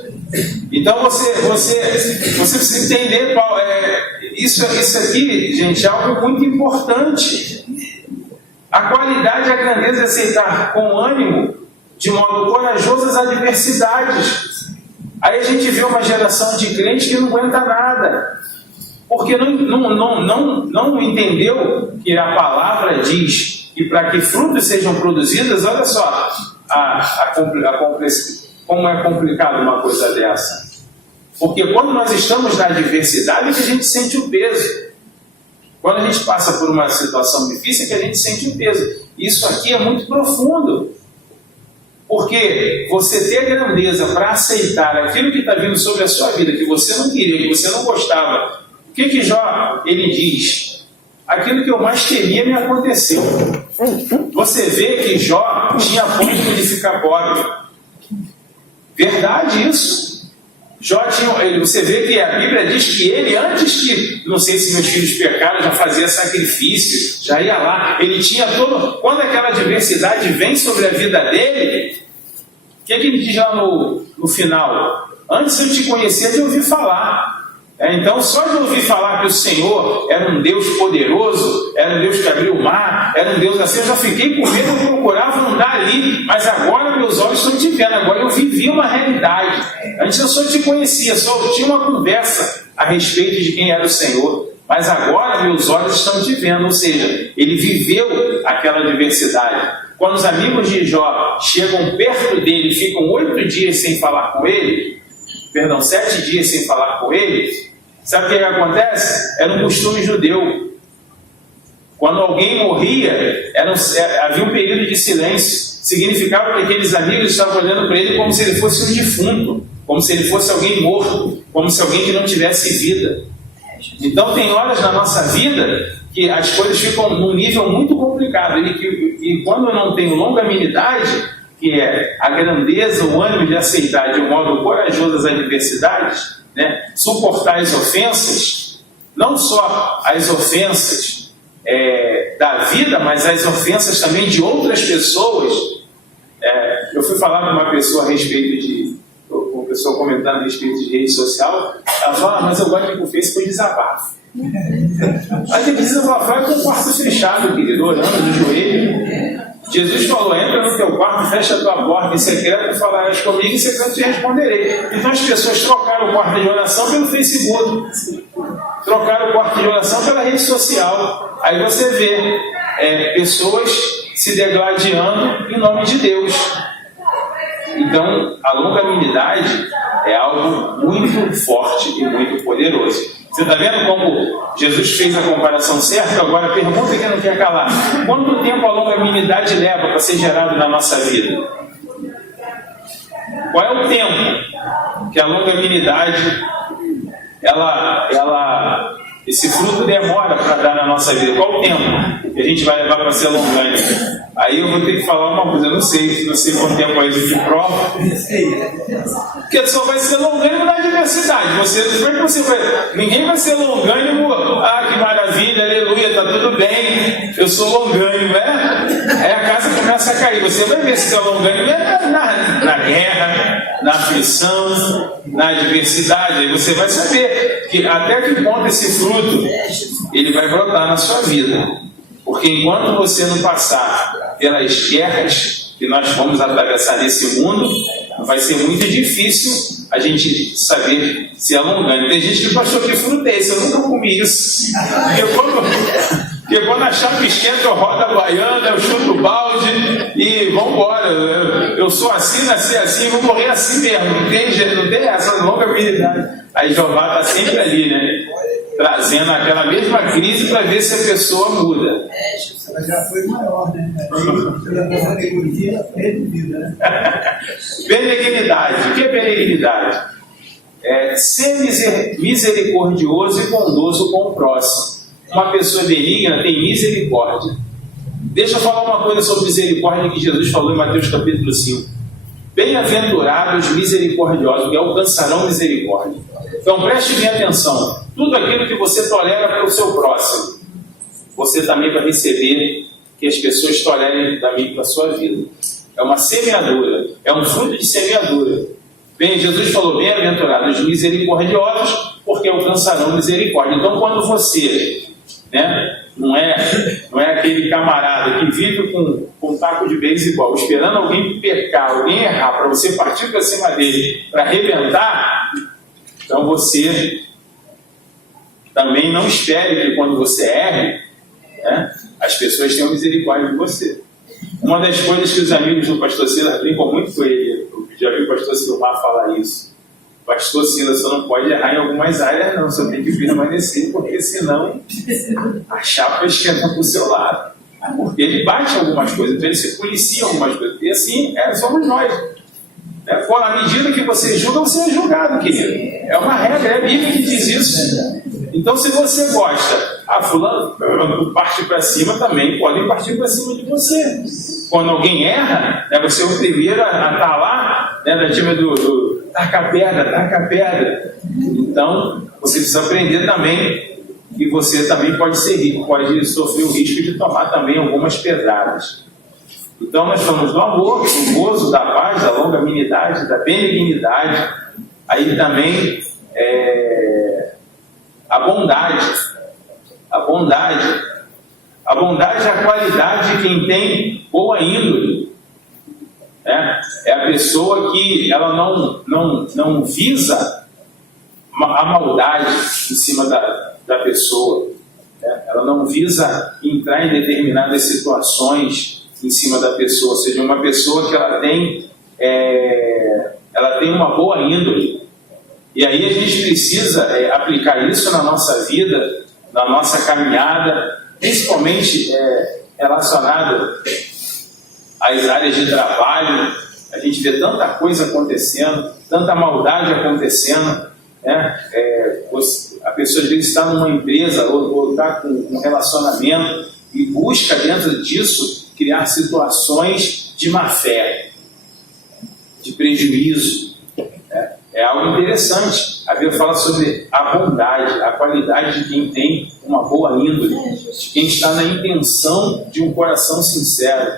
Então você precisa entender isso aqui, gente, é algo muito importante. A qualidade e a grandeza de aceitar com ânimo, de modo corajoso, as adversidades. Aí a gente vê uma geração de crentes que não aguenta nada, porque não entendeu que a palavra diz que para que frutos sejam produzidos, olha só como é complicado uma coisa dessa. Porque quando nós estamos na adversidade é que a gente sente o peso. Quando a gente passa por uma situação difícil é que a gente sente o peso. Isso aqui é muito profundo. Porque você ter a grandeza para aceitar aquilo que está vindo sobre a sua vida, que você não queria, que você não gostava. O que Jó ele diz? Aquilo que eu mais temia me aconteceu. Você vê que Jó tinha ponto de ficar pobre. Verdade isso. Jó tinha, você vê que a Bíblia diz que ele, antes que, não sei se meus filhos pecaram, já fazia sacrifício, já ia lá, ele tinha todo. Quando aquela adversidade vem sobre a vida dele, o que ele diz lá no final? Antes eu te conhecia de ouvir falar. Então, só de ouvir falar que o Senhor era um Deus poderoso, era um Deus que abriu o mar, era um Deus assim, eu já fiquei com medo, eu procurava andar ali, mas agora meus olhos estão te vendo, agora eu vivi uma realidade. Antes eu só te conhecia, só tinha uma conversa a respeito de quem era o Senhor, mas agora meus olhos estão te vendo, ou seja, ele viveu aquela adversidade. Quando os amigos de Jó chegam perto dele, ficam 8 dias sem falar com ele, 7 dias sem falar com ele, sabe o que acontece? Era um costume judeu. Quando alguém morria, havia um período de silêncio. Significava que aqueles amigos estavam olhando para ele como se ele fosse um defunto, como se ele fosse alguém morto, como se alguém que não tivesse vida. Então tem horas na nossa vida que as coisas ficam num nível muito complicado. E quando eu não tenho longanimidade, que é a grandeza, o ânimo de aceitar de um modo corajoso as adversidades, né? Suportar as ofensas, não só as ofensas da vida, mas as ofensas também de outras pessoas. Eu fui falar com uma pessoa a respeito de, uma pessoa comentando a respeito de rede social, ela falou: mas eu gosto de ir pro Facebook por desabafo. Aí tem que desabafar com o quarto fechado, querido, orando no joelho. Jesus falou: entra no teu quarto, fecha a tua porta, em secreto falarás comigo, em secreto te responderei. Então as pessoas trocaram o quarto de oração pelo Facebook, trocaram o quarto de oração pela rede social. Aí você vê pessoas se degladiando em nome de Deus. Então a longanimidade é algo muito forte e muito poderoso. Você está vendo como Jesus fez a comparação certa? Agora a pergunta que não quer calar: quanto tempo a longanimidade leva para ser gerado na nossa vida? Qual é o tempo que a longanimidade, esse fruto demora para dar na nossa vida? Qual o tempo que a gente vai levar para ser longânimo? Aí eu vou ter que falar uma coisa, eu não sei quanto tempo é isso de prova. Porque só vai ser longânimo na diversidade. Ninguém vai ser longânimo, que maravilha, aleluia, está tudo bem, eu sou longânimo, Aí a casa começa a cair. Você vai ver se é longânimo na guerra, na aflição, na adversidade. Aí você vai saber que até que ponto esse fruto ele vai brotar na sua vida. Porque enquanto você não passar pelas guerras que nós vamos atravessar nesse mundo, vai ser muito difícil a gente saber se é longânimo. Tem gente que, pastor, que fruto é esse? Eu nunca comi isso. Porque quando a chapa esquenta, eu rodo a baiana, eu chuto o balde e vamos embora. Eu sou assim, nasci assim, vou morrer assim mesmo. Não tem essa longanimidade. Aí Jeová está sempre ali, né? Trazendo aquela mesma crise para ver se a pessoa muda. Ela já foi maior, né? Pela categoria reduzida, né? Benignidade. O que é benignidade? É ser misericordioso e bondoso com o próximo. Uma pessoa benigna tem misericórdia. Deixa eu falar uma coisa sobre misericórdia que Jesus falou em Mateus capítulo 5. Bem-aventurados misericordiosos, que alcançarão misericórdia. Então preste bem atenção. Tudo aquilo que você tolera para o seu próximo, você também vai receber que as pessoas tolerem também para a sua vida. É uma semeadura, é um fruto de semeadura. Bem, Jesus falou: bem-aventurados misericordiosos, porque alcançarão misericórdia. Então, quando você, não é aquele camarada que vive com um taco de beisebol, esperando alguém pecar, alguém errar, para você partir para cima dele, para arrebentar, então você também não espere que quando você erre, as pessoas tenham misericórdia de você. Uma das coisas que os amigos do pastor Silas brincam muito com ele, eu já vi o pastor Silmar falar isso: pastor Silas, você não pode errar em algumas áreas não, você tem que permanecer, porque senão a chapa esquenta para o seu lado, porque ele bate algumas coisas, então ele se policia algumas coisas, e assim somos nós. À medida que você julga, você é julgado, querido. É uma regra, é a Bíblia que diz isso. Então, se você gosta, fulano parte para cima, também podem partir para cima de você. Quando alguém erra, você é o primeiro a estar lá, da time do taca a pedra. Então, você precisa aprender também que você também pode sofrer o risco de tomar também algumas pedradas. Então, nós falamos do amor, do gozo, da paz, da longanimidade, da benignidade. Aí também a bondade. A bondade é a qualidade de quem tem boa índole. É a pessoa que ela não visa a maldade em cima da pessoa. Ela não visa entrar em determinadas situações em cima da pessoa. Ou seja, uma pessoa que ela tem uma boa índole. E aí a gente precisa aplicar isso na nossa vida, na nossa caminhada, principalmente relacionado às áreas de trabalho. A gente vê tanta coisa acontecendo, tanta maldade acontecendo, a pessoa às vezes está numa empresa ou está com um relacionamento e busca dentro disso criar situações de má fé, de prejuízo. É algo interessante. A Bíblia fala sobre a bondade, a qualidade de quem tem uma boa índole, de quem está na intenção de um coração sincero.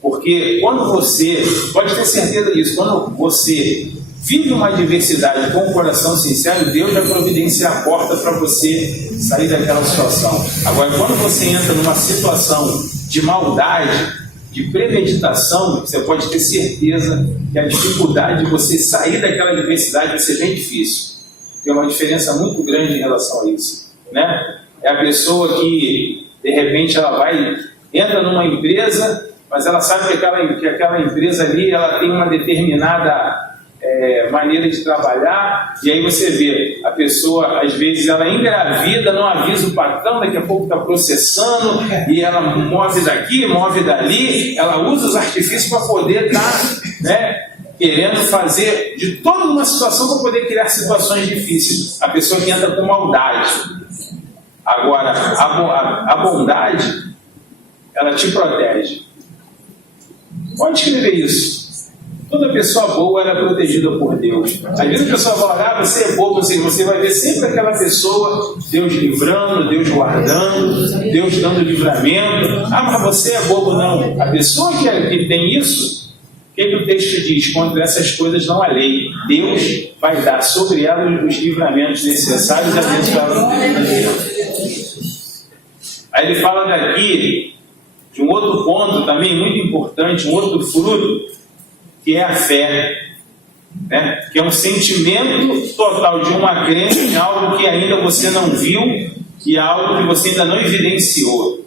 Porque quando você, pode ter certeza disso, quando você vive uma adversidade com um coração sincero, Deus vai providenciar a porta para você sair daquela situação. Agora, quando você entra numa situação de maldade, de premeditação, você pode ter certeza que a dificuldade de você sair daquela adversidade vai ser bem difícil. Tem uma diferença muito grande em relação a isso, É a pessoa que, de repente, ela entra numa empresa, mas ela sabe que aquela empresa ali, ela tem uma determinada maneira de trabalhar, e aí você vê, a pessoa, às vezes, ela engravida, não avisa o patrão, daqui a pouco está processando, e ela move daqui, move dali, ela usa os artifícios para poder estar, querendo fazer de toda uma situação para poder criar situações difíceis. A pessoa que entra com maldade. Agora, a bondade, ela te protege. Pode escrever isso. Toda pessoa boa ela é protegida por Deus. Às vezes a pessoa fala, você é bobo, você vai ver sempre aquela pessoa, Deus livrando, Deus guardando, Deus dando livramento. Mas você é bobo, não. A pessoa que tem isso, o que o texto diz? Contra essas coisas não há lei. Deus vai dar sobre ela os livramentos necessários e abençoá-la. Aí ele fala daqui de um outro ponto também muito importante, um outro fruto, que é a fé, que é um sentimento total de uma crença em algo que ainda você não viu e algo que você ainda não evidenciou.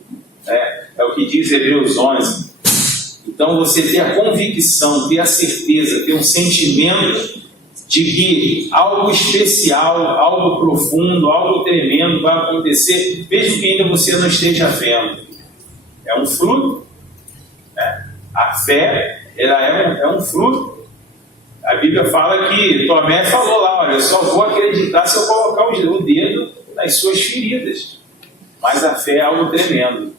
É o que diz Hebreus 11. Então você ter a convicção, ter a certeza, ter um sentimento de que algo especial, algo profundo, algo tremendo vai acontecer, mesmo que ainda você não esteja vendo. É um fruto. A fé, ela é um fruto. A Bíblia fala que Tomé falou lá, olha, eu só vou acreditar se eu colocar o dedo nas suas feridas. Mas a fé é algo tremendo.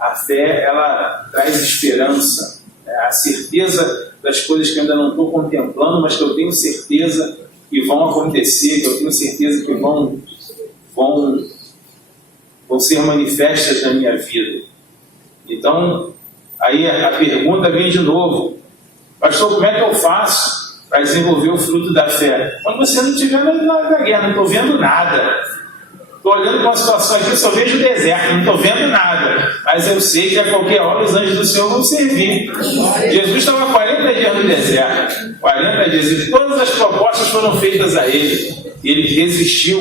A fé, ela traz esperança, a certeza das coisas que eu ainda não estou contemplando, mas que eu tenho certeza que vão acontecer, que eu tenho certeza que vão ser manifestas na minha vida. Então, aí a pergunta vem de novo: pastor, como é que eu faço para desenvolver o fruto da fé? Quando você não estiver na guerra, não estou vendo nada. Estou olhando para uma situação aqui, eu só vejo o deserto, não estou vendo nada. Mas eu sei que a qualquer hora os anjos do Senhor vão servir. Jesus estava 40 dias no deserto. 40 dias. E todas as propostas foram feitas a ele. E ele resistiu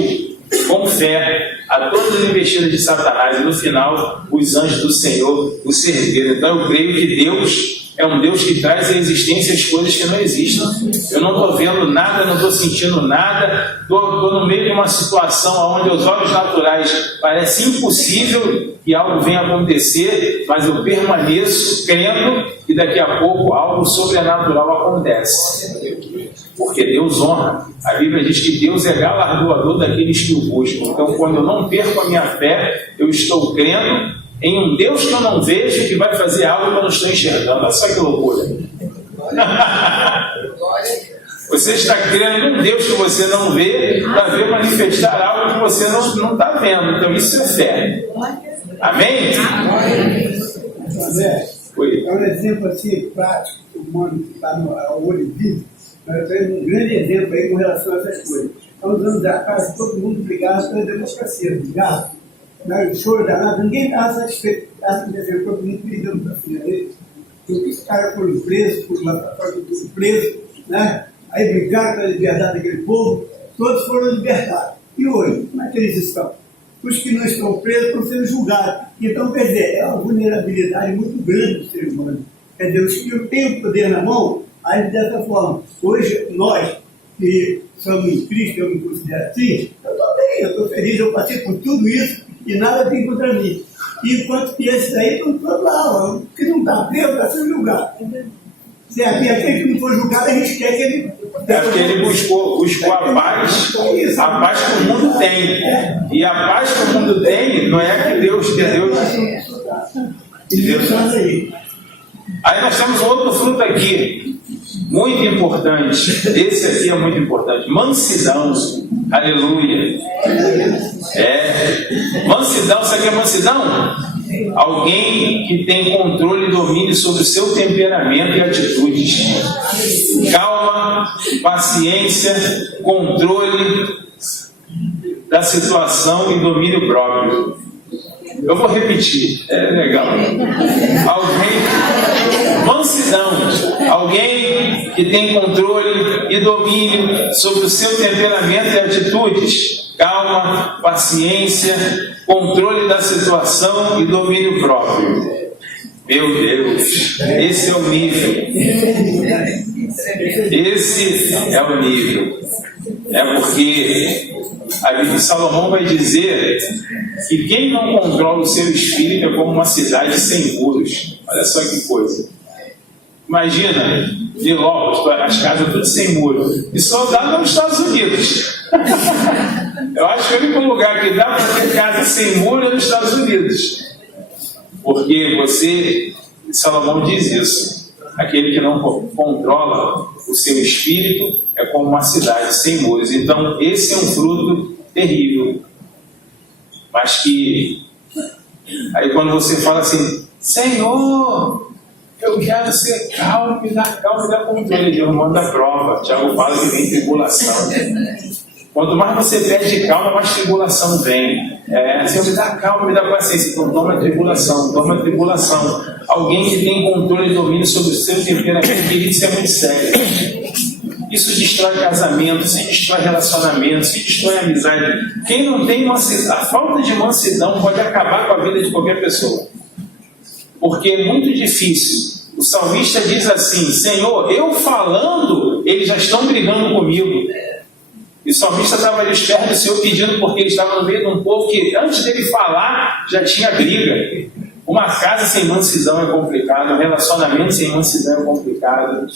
com fé a todas as investidas de Satanás. E no final, os anjos do Senhor o serviram. Então eu creio que Deus é um Deus que traz à existência as coisas que não existem. Eu não estou vendo nada, não estou sentindo nada, estou no meio de uma situação onde aos olhos naturais parece impossível que algo venha acontecer, mas eu permaneço crendo que daqui a pouco algo sobrenatural acontece. Porque Deus honra. A Bíblia diz que Deus é galardoador daqueles que o buscam. Então, quando eu não perco a minha fé, eu estou crendo em um Deus que eu não vejo, que vai fazer algo que eu não estou enxergando. Olha só que loucura. Você está crendo em um Deus que você não vê, para ver manifestar algo que você não está vendo. Então isso é fé. Amém? É um exemplo assim prático, humano, que está ao olho vivo. Nós temos um grande exemplo aí com relação a essas coisas. Há uns anos atrás, todo mundo brigava pela democracia, brigava. O choro danado, ninguém estava satisfeito, todo mundo pediu democracia. Porque os caras foram presos, aí brigaram pela liberdade daquele povo, todos foram libertados. E hoje, como é que eles estão? Os que não estão presos estão sendo julgados. Então, quer dizer, é uma vulnerabilidade muito grande do ser humano. Quer dizer, os que têm o poder na mão, agem dessa forma. Hoje, nós que somos em Cristo, eu me considero assim, eu estou bem, eu estou feliz, eu passei por tudo isso e nada tem contra mim. Enquanto que esses aí estão todos lá, o que não está preso está sendo julgado. Se aquele que não for julgado, a gente quer que ele... É porque ele buscou a paz que o mundo tem. E a paz que o mundo tem não é que Deus deu. Aí nós temos um outro fruto aqui, muito importante. Esse aqui é muito importante. Mansidão. Aleluia. Mansidão, sabe o que é mansidão? Alguém que tem controle e domínio sobre o seu temperamento e atitudes. Calma, paciência, controle da situação e domínio próprio. Eu vou repetir, é legal. Mansidão, alguém que tem controle e domínio sobre o seu temperamento e atitudes. Calma, paciência, controle da situação e domínio próprio. Meu Deus, esse é o nível. Esse é o nível. É porque a Bíblia de Salomão vai dizer que quem não controla o seu espírito é como uma cidade sem muros. Olha só que coisa. Imagina, de Lopes, as casas tudo sem muro. E só dá nos Estados Unidos. Eu acho que o único lugar que dá para ter casa sem muro é nos Estados Unidos. Porque Salomão diz isso. Aquele que não controla o seu espírito é como uma cidade sem muros. Então, esse é um fruto terrível. Mas que, aí quando você fala assim, Senhor, eu quero ser calmo, me dá controle. Deus manda a prova. Tiago fala que vem tribulação. Quanto mais você pede calma, mais tribulação vem. Senhor, me dá calma, me dá paciência. Então toma tribulação, toma tribulação. Alguém que tem controle e domínio sobre o seu temperamento, querido, isso é muito sério. Isso destrói casamento, isso destrói relacionamento, isso destrói amizade. Quem não tem mansidão, a falta de mansidão pode acabar com a vida de qualquer pessoa. Porque é muito difícil. O salmista diz assim, Senhor, eu falando, eles já estão brigando comigo. E o salmista estava ali perto do Senhor pedindo, porque ele estava no meio de um povo que antes dele falar já tinha briga. Uma casa sem mansidão é complicado, um relacionamento sem mansidão é complicado,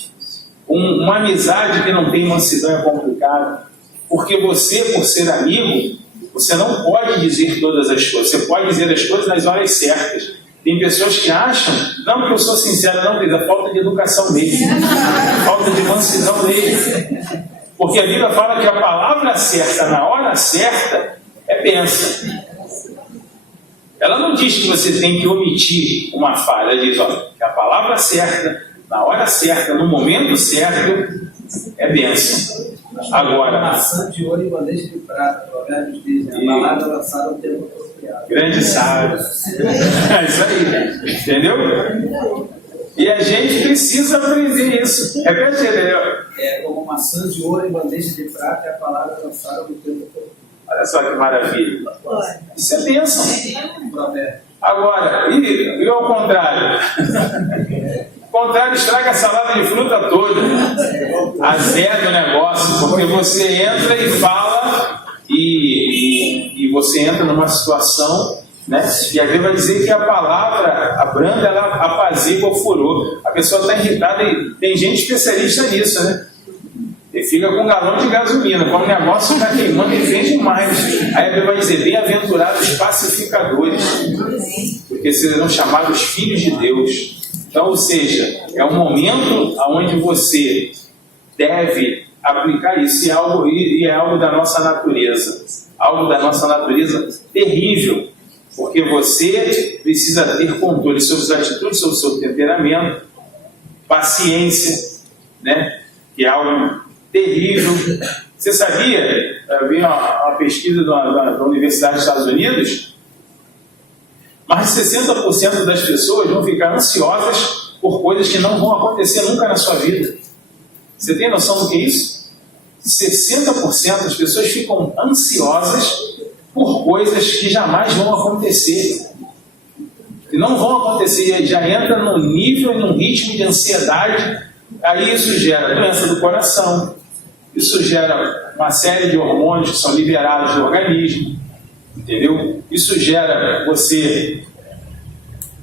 uma amizade que não tem mansidão é complicado, porque você, por ser amigo, você não pode dizer todas as coisas, você pode dizer as coisas nas horas certas. Tem pessoas que acham, não porque eu sou sincero, não, querido, é falta de educação mesmo, falta de mansidão mesmo. Porque a Bíblia fala que a palavra certa, na hora certa, é bênção. Ela não diz que você tem que omitir uma falha. Ela diz, que a palavra certa, na hora certa, no momento certo, é bênção. Agora, maçã de ouro em bandeja de prata, Provérbios diz, a palavra lançada no tempo apropriado. Grande sábio. É isso aí. Entendeu? E a gente precisa aprender isso. Repete, entendeu? É como maçã de ouro em bandeja de prata, é a palavra lançada no tempo apropriado. Olha só que maravilha. Isso é bênção. Agora, e ao contrário? O contrário estraga a salada de fruta toda. Azeda o negócio, porque você entra e fala e você entra numa situação, né? E a Bíblia vai dizer que a palavra, a branda, ela apazigua o furor. A pessoa está irritada e tem gente especialista nisso, né? Ele fica com um galão de gasolina, quando o negócio está queimando, ele vende mais. Aí a Bíblia vai dizer, bem-aventurados pacificadores, porque serão chamados filhos de Deus. Então, ou seja, é um momento onde você deve aplicar isso, e é algo da nossa natureza. Algo da nossa natureza terrível, porque você precisa ter controle sobre as atitudes, sobre o seu temperamento, paciência, né? Que é algo terrível. Você sabia, eu vi uma pesquisa da Universidade dos Estados Unidos, mais de 60% das pessoas vão ficar ansiosas por coisas que não vão acontecer nunca na sua vida. Você tem noção do que é isso? 60% das pessoas ficam ansiosas por coisas que jamais vão acontecer. Que não vão acontecer, e já entra num nível e num ritmo de ansiedade. Aí isso gera doença do coração, isso gera uma série de hormônios que são liberados do organismo, entendeu? Isso gera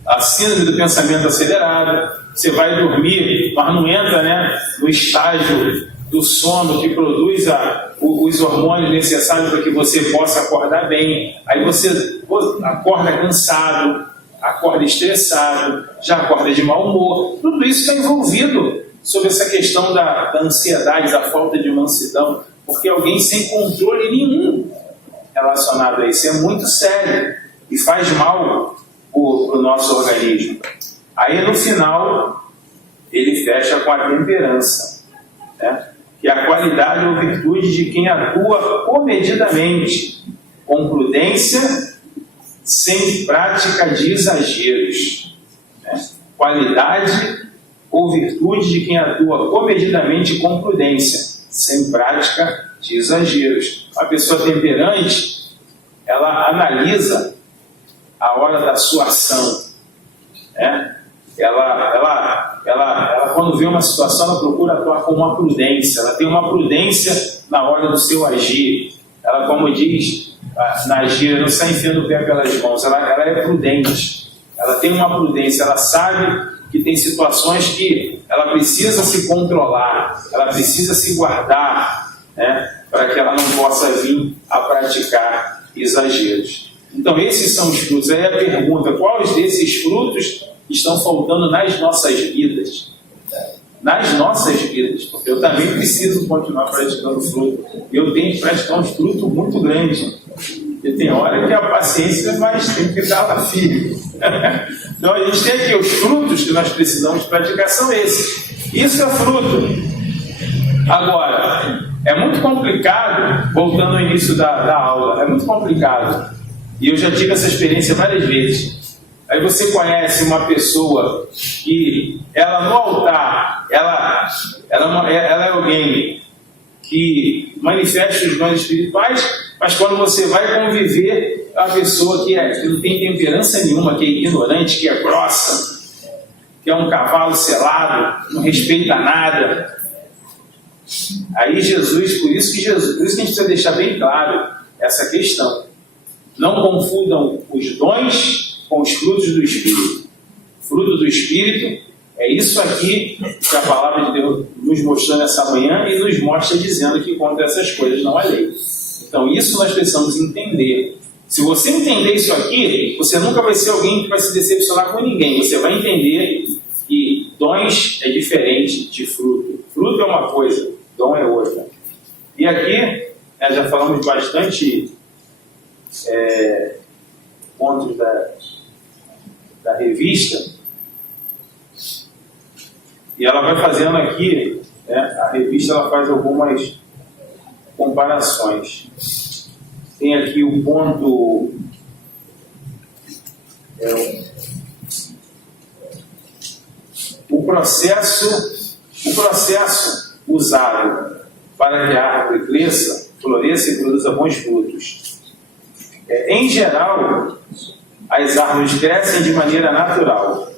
a síndrome do pensamento acelerado. Você vai dormir, mas não entra, né, no estágio do sono que produz os hormônios necessários para que você possa acordar bem. Aí você acorda cansado, acorda estressado, já acorda de mau humor. Tudo isso está envolvido sobre essa questão da ansiedade, da falta de mansidão, porque alguém sem controle nenhum relacionado a isso é muito sério e faz mal para o nosso organismo. Aí no final ele fecha com a temperança, né? Que é a qualidade ou virtude de quem atua comedidamente, com prudência, sem prática de exageros, né? Qualidade ou virtude de quem atua comedidamente com prudência, sem prática de exageros. A pessoa temperante, ela analisa a hora da sua ação, né? Ela ela quando vê uma situação, ela procura atuar com uma prudência, ela tem uma prudência na hora do seu agir. Ela, como diz na gíria, não sai enfiando o pé pelas mãos, ela é prudente, ela tem uma prudência, ela sabe que tem situações que ela precisa se controlar, ela precisa se guardar, né, para que ela não possa vir a praticar exageros. Então esses são os frutos. Aí a pergunta, quais desses frutos estão faltando nas nossas vidas? Nas nossas vidas, porque eu também preciso continuar praticando fruto. Eu tenho que praticar um fruto muito grande. E tem hora que a paciência, mas tem que dar lá firme. Então a gente tem aqui os frutos que nós precisamos praticar são esses. Isso é fruto. Agora, é muito complicado, voltando ao início da aula, é muito complicado. E eu já tive essa experiência várias vezes. Aí você conhece uma pessoa que ela no altar, ela é alguém que manifesta os dons espirituais, mas quando você vai conviver, é uma pessoa que não tem temperança nenhuma, que é ignorante, que é grossa, que é um cavalo selado, não respeita nada. Aí Jesus, por isso que a gente precisa deixar bem claro essa questão. Não confundam os dons com os frutos do Espírito. Fruto do Espírito é isso aqui que a palavra de Deus nos mostrou nessa manhã e nos mostra dizendo que contra essas coisas não há lei. Então isso nós precisamos entender. Se você entender isso aqui, você nunca vai ser alguém que vai se decepcionar com ninguém. Você vai entender que dons é diferente de fruto. Fruto é uma coisa, dom é outra. E aqui, já falamos bastante pontos da revista, e ela vai fazendo aqui, a revista ela faz algumas comparações. Tem aqui o ponto o processo usado para que a árvore cresça, floresça e produza bons frutos. Em geral, as árvores crescem de maneira natural,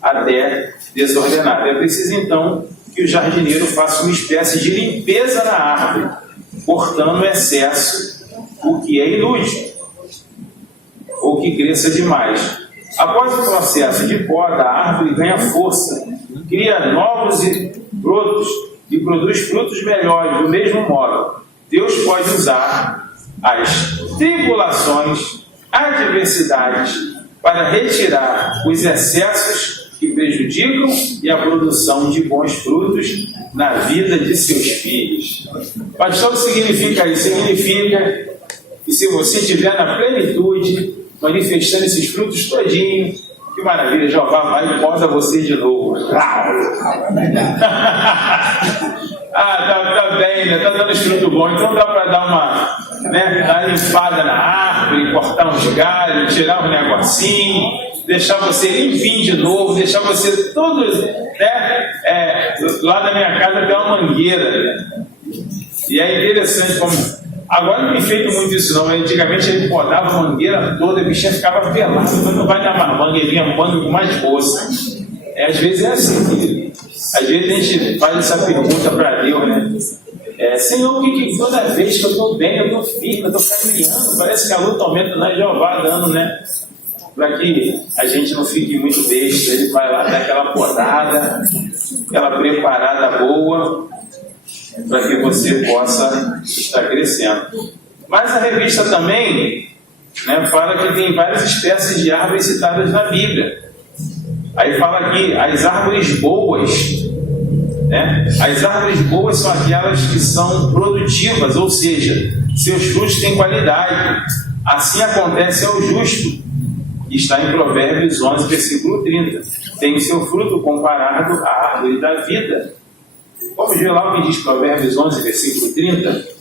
até desordenada. É preciso, então, que o jardineiro faça uma espécie de limpeza na árvore, cortando o excesso, o que é inútil, ou que cresça demais. Após o processo de poda, a árvore ganha força, cria novos brotos e produz frutos melhores. Do mesmo modo, Deus pode usar as tribulações, adversidades, para retirar os excessos que prejudicam e a produção de bons frutos na vida de seus filhos. Pastor, o que significa isso? Significa que se você estiver na plenitude, manifestando esses frutos todinho, que maravilha, Jeová vai e poda você de novo. Tá bem, né? Tá dando esse fruto bom, então dá para dar uma limpada na árvore, cortar uns galhos, tirar um negocinho, deixar você limpinho de novo, deixar você todo, lá na minha casa tem uma mangueira, e é interessante como agora não tem feito muito isso não. Antigamente ele podava a mangueira toda, a bichinha ficava pelada, mas não vai dar mais manga, ele vinha manga com mais força. Às vezes é assim, querido. Às vezes a gente faz essa pergunta para Deus, né? Senhor, que toda vez que eu estou bem, eu estou firme, eu estou caminhando, parece que a luta aumenta na Jeová dando, né? Para que a gente não fique muito besta, ele vai lá dar aquela podada, aquela preparada boa, para que você possa estar crescendo. Mas a revista também fala que tem várias espécies de árvores citadas na Bíblia. Aí fala aqui, as árvores boas, as árvores boas são aquelas que são produtivas, ou seja, seus frutos têm qualidade. Assim acontece ao justo. Está em Provérbios 11, versículo 30. Tem o seu fruto comparado à árvore da vida. Vamos ver lá o que diz Provérbios 11, versículo 30.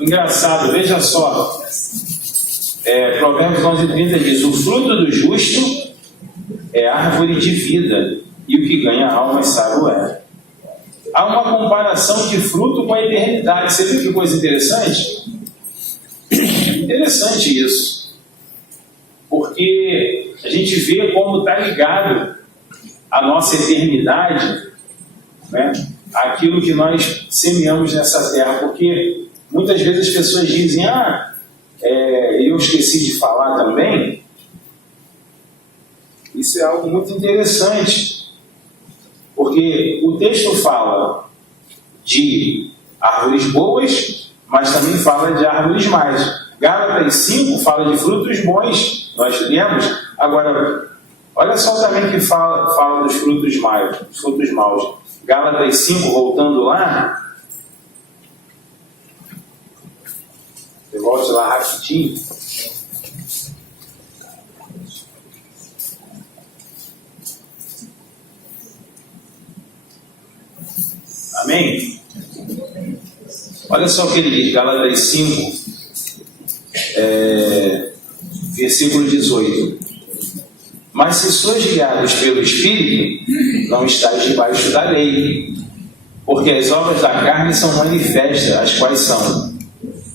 Engraçado, veja só. Provérbios 11:30 diz: o fruto do justo é árvore de vida, e o que ganha alma sábio é. Há uma comparação de fruto com a eternidade. Você viu que coisa interessante? Interessante isso. Porque a gente vê como está ligado a nossa eternidade, né, aquilo que nós semeamos nessa terra. Porque muitas vezes as pessoas dizem: eu esqueci de falar também. Isso é algo muito interessante, porque o texto fala de árvores boas, mas também fala de árvores más. Gálatas 5 fala de frutos bons, nós lemos. Agora, olha só também que fala dos frutos maus. Gálatas 5, voltando lá, eu volto lá rapidinho. Amém? Olha só o que ele diz, Gálatas 5, versículo 18. Mas se sois guiados pelo Espírito, não estáis debaixo da lei, porque as obras da carne são manifestas, as quais são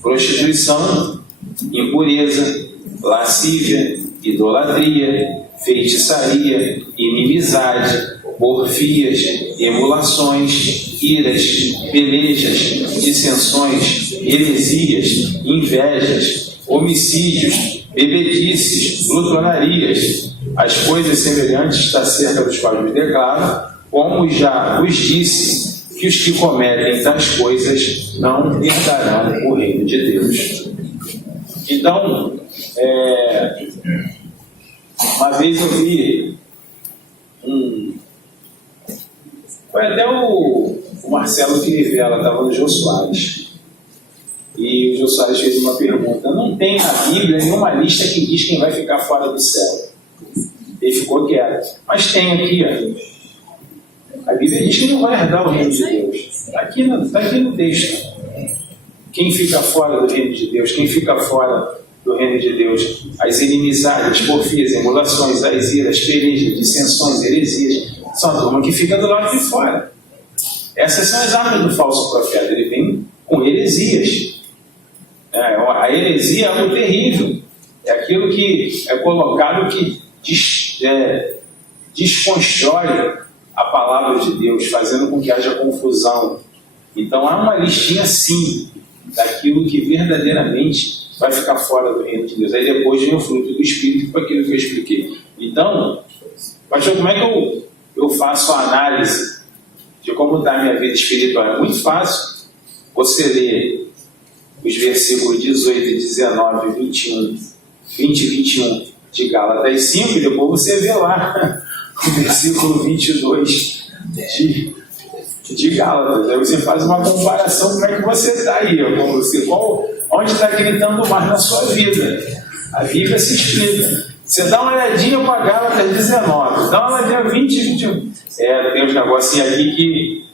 prostituição, impureza, lascívia, idolatria, feitiçaria, inimizade, porfias, emulações, iras, pelejas, dissensões, heresias, invejas, homicídios, bebedices, glutonarias, as coisas semelhantes acerca dos quais me declaro, como já vos disse, que os que cometem tais coisas não herdarão o reino de Deus. Então, uma vez eu vi foi até o Marcelo Firivela, estava no Jô Soares. E o Jô Soares fez uma pergunta: não tem na Bíblia nenhuma lista que diz quem vai ficar fora do céu? Ele ficou quieto. Mas tem aqui, ó. A Bíblia diz que não vai herdar o reino de Deus. Está aqui no texto. Quem fica fora do reino de Deus? Quem fica fora do reino de Deus? As inimizades, porfias, emulações, as iras, pelejas, dissensões, heresias. São a turma que fica do lado de fora. Essas são as armas do falso profeta. Ele vem com heresias. A heresia é algo terrível. É aquilo que é colocado que desconstrói a palavra de Deus, fazendo com que haja confusão. Então há uma listinha sim daquilo que verdadeiramente vai ficar fora do reino de Deus. Aí depois vem o fruto do Espírito, para aquilo que eu expliquei. Então, pastor, como é que eu faço a análise de como está a minha vida espiritual? É muito fácil. Você lê os versículos 18, 19, 21, 20 e 21 de Gálatas 5, e depois você vê lá o versículo 22 de Gálatas. Aí você faz uma comparação, como é que você está aí, onde está gritando mais na sua vida. A Bíblia se explica. Você dá uma olhadinha para Gálatas 19, dá uma olhadinha 20 e 21. Tem uns negocinhos aqui que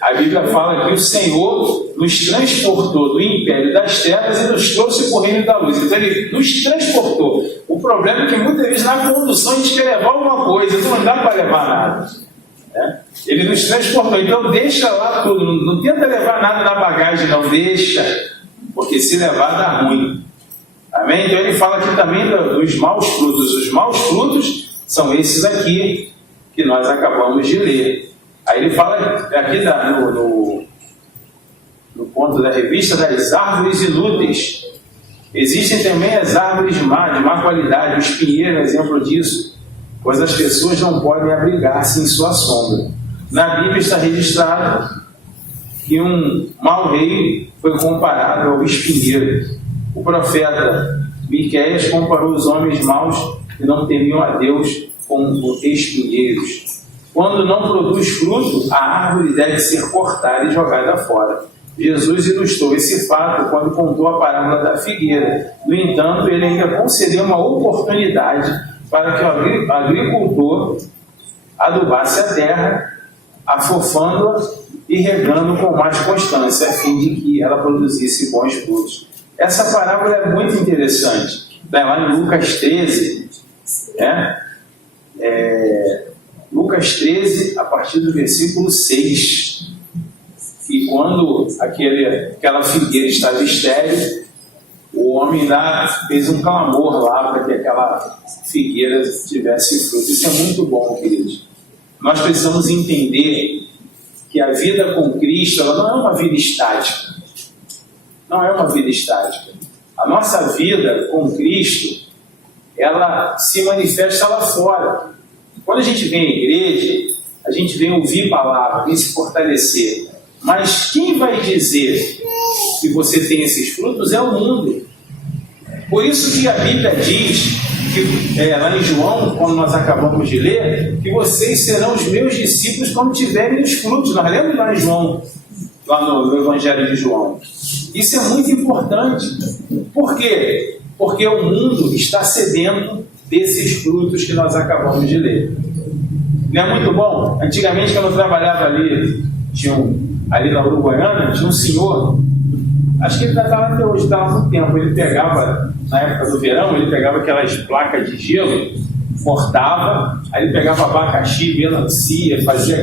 a Bíblia fala que o Senhor nos transportou do império das trevas e nos trouxe para o reino da luz. Então Ele nos transportou. O problema é que muitas vezes na condução a gente quer levar alguma coisa, então não dá para levar nada. Ele nos transportou, então deixa lá tudo, não tenta levar nada na bagagem, não, deixa, porque se levar dá ruim. Amém? Então ele fala aqui também dos maus frutos. Os maus frutos são esses aqui que nós acabamos de ler. Aí ele fala aqui no ponto da revista das árvores inúteis. Existem também as árvores de má qualidade. O espinheiro é exemplo disso, pois as pessoas não podem abrigar-se em sua sombra. Na Bíblia está registrado que um mau rei foi comparado ao espinheiro. O profeta Miqueias comparou os homens maus que não temiam a Deus com espinheiros. Quando não produz fruto, a árvore deve ser cortada e jogada fora. Jesus ilustrou esse fato quando contou a parábola da figueira. No entanto, ele ainda concedeu uma oportunidade para que o agricultor adubasse a terra afofando-a e regando com mais constância, a fim de que ela produzisse bons frutos. Essa parábola é muito interessante. Está lá em Lucas 13, né? Lucas 13, a partir do versículo 6. E quando aquela figueira estava estéril, o homem lá fez um clamor lá para que aquela figueira tivesse fruto. Isso é muito bom, queridos. Nós precisamos entender que a vida com Cristo, ela não é uma vida estática. Não é uma vida estática. A nossa vida com Cristo, ela se manifesta lá fora. Quando a gente vem à igreja, a gente vem ouvir palavra, vem se fortalecer. Mas quem vai dizer que você tem esses frutos é o mundo. Por isso que a Bíblia diz, que, lá em João, quando nós acabamos de ler, que vocês serão os meus discípulos quando tiverem os frutos. Nós lemos lá em João, lá no Evangelho de João. Isso é muito importante. Por quê? Porque o mundo está sedento desses frutos que nós acabamos de ler. Não é muito bom? Antigamente, quando eu trabalhava ali, ali na Uruguaiana, tinha um senhor, acho que ele ainda estava até hoje, estava há muito tempo. Ele pegava, na época do verão, ele pegava aquelas placas de gelo, cortava, aí ele pegava abacaxi, melancia, fazia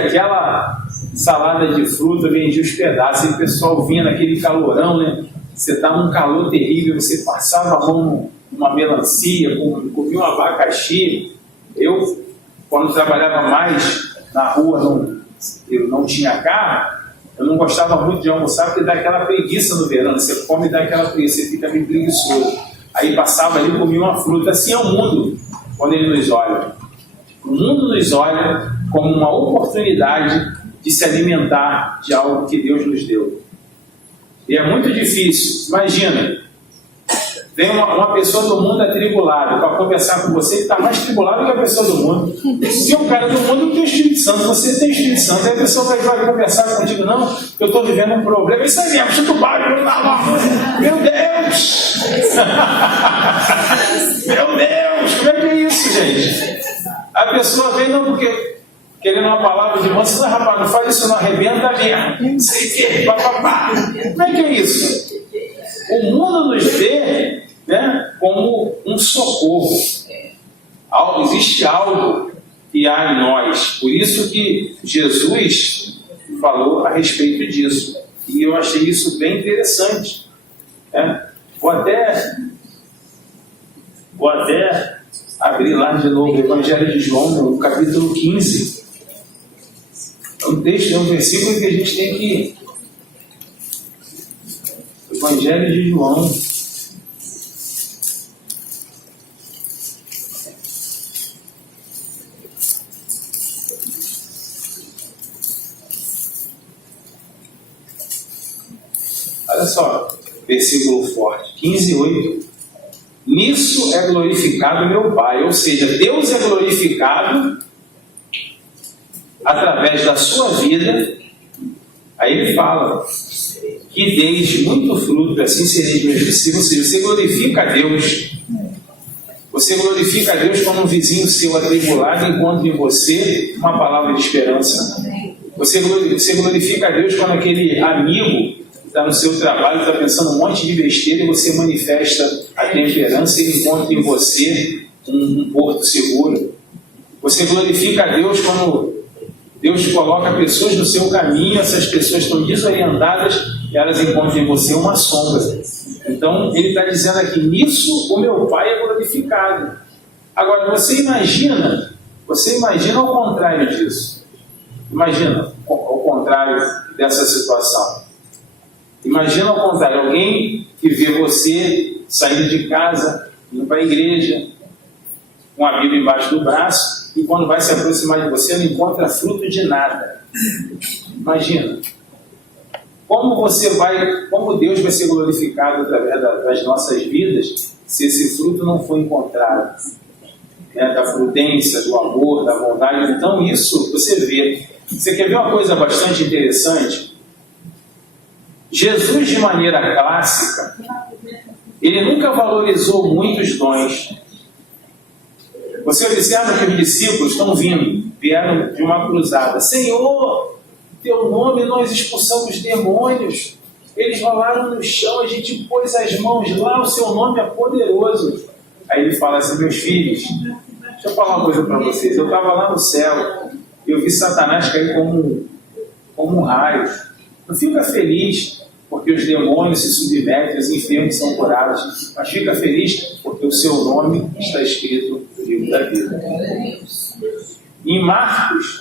aquela salada de fruta, vendia os pedaços, e o pessoal vinha naquele calorão, né? Você estava num calor terrível, você passava a mão numa melancia, comia um abacaxi. Eu, quando trabalhava mais na rua, eu não tinha carro, eu não gostava muito de almoçar porque dá aquela preguiça no verão. Você come e dá aquela preguiça, você fica meio preguiçoso. Aí passava ali e comia uma fruta. Assim é o mundo quando ele nos olha. O mundo nos olha como uma oportunidade de se alimentar de algo que Deus nos deu. E é muito difícil. Imagina, vem uma pessoa do mundo atribulada para conversar com você, que está mais tribulado que a pessoa do mundo. Se o cara do mundo tem o Espírito Santo, você tem o Espírito Santo, aí a pessoa vai conversar contigo, não, eu estou vivendo um problema, isso aí mesmo, chuta o barco, meu Deus! Meu Deus, como é que é isso, gente? A pessoa vem, não, porque querendo uma palavra de moça, não, rapaz, não faz isso, não, arrebenta mesmo, não sei o que, papapá. Como é que é isso? O mundo nos vê, né, como um socorro. Existe algo que há em nós. Por isso que Jesus falou a respeito disso. E eu achei isso bem interessante. Né? Vou até abrir lá de novo o Evangelho de João, no capítulo 15. É um texto, é um versículo que a gente tem que... Evangelho de João. Olha só, versículo forte, 15:8. Nisso é glorificado meu Pai, ou seja, Deus é glorificado através da sua vida. Aí ele fala que deis muito fruto, assim sereis meus discípulos. Ou seja, você glorifica a Deus. Você glorifica a Deus quando um vizinho seu atribulado encontra em você uma palavra de esperança. Você glorifica a Deus quando aquele amigo que está no seu trabalho está pensando um monte de besteira e você manifesta a temperança e encontra em você um porto seguro. Você glorifica a Deus quando Deus coloca pessoas no seu caminho, essas pessoas estão desorientadas e elas encontram em você uma sombra. Então, ele está dizendo aqui, nisso o meu Pai é glorificado. Agora, você imagina ao contrário disso. Imagina ao contrário dessa situação. Imagina ao contrário, alguém que vê você saindo de casa, indo para a igreja, com a Bíblia embaixo do braço, e quando vai se aproximar de você, não encontra fruto de nada. Imagina. Como Deus vai ser glorificado através das nossas vidas se esse fruto não for encontrado? Da prudência, do amor, da bondade. Então isso você vê. Você quer ver uma coisa bastante interessante? Jesus, de maneira clássica, ele nunca valorizou muito os dons. Você observa que os discípulos estão vindo vieram de uma cruzada. Senhor, teu nome nós expulsamos demônios. Eles rolaram no chão, a gente pôs as mãos lá, o seu nome é poderoso. Aí ele fala assim, meus filhos, deixa eu falar uma coisa para vocês. Eu estava lá no céu, eu vi Satanás cair como um raio. Não fica feliz porque os demônios se submetem, os enfermos são curados, mas fica feliz porque o seu nome está escrito no livro da vida. Em Marcos,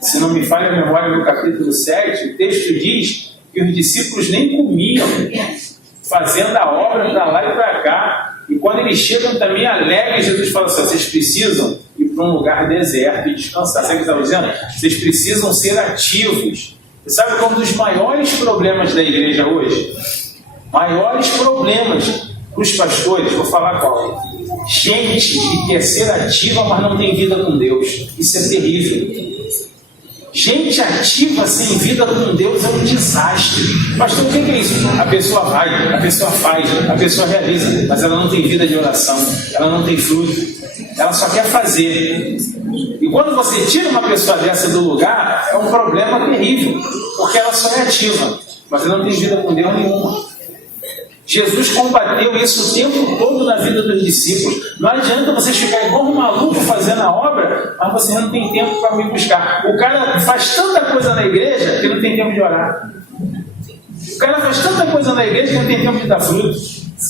se não me falha a memória, no capítulo 7, o texto diz que os discípulos nem comiam, fazendo a obra para lá e para cá. E quando eles chegam também alegres, Jesus fala assim, vocês precisam ir para um lugar deserto e descansar. Sabe o que está dizendo? Vocês precisam ser ativos. Você sabe qual é um dos maiores problemas da igreja hoje? Maiores problemas para os pastores, vou falar qual? Gente que quer ser ativa, mas não tem vida com Deus. Isso é terrível. Gente ativa sem vida com Deus é um desastre. Pastor, o que é isso? A pessoa vai, a pessoa faz, a pessoa realiza, mas ela não tem vida de oração, ela não tem fruto, ela só quer fazer. E quando você tira uma pessoa dessa do lugar, é um problema terrível, porque ela só é ativa, mas ela não tem vida com Deus nenhuma. Jesus combateu isso o tempo todo na vida dos discípulos. Não adianta vocês ficarem igual um maluco fazendo a obra, mas você não tem tempo para me buscar. O cara faz tanta coisa na igreja que não tem tempo de orar. O cara faz tanta coisa na igreja que não tem tempo de dar fruto.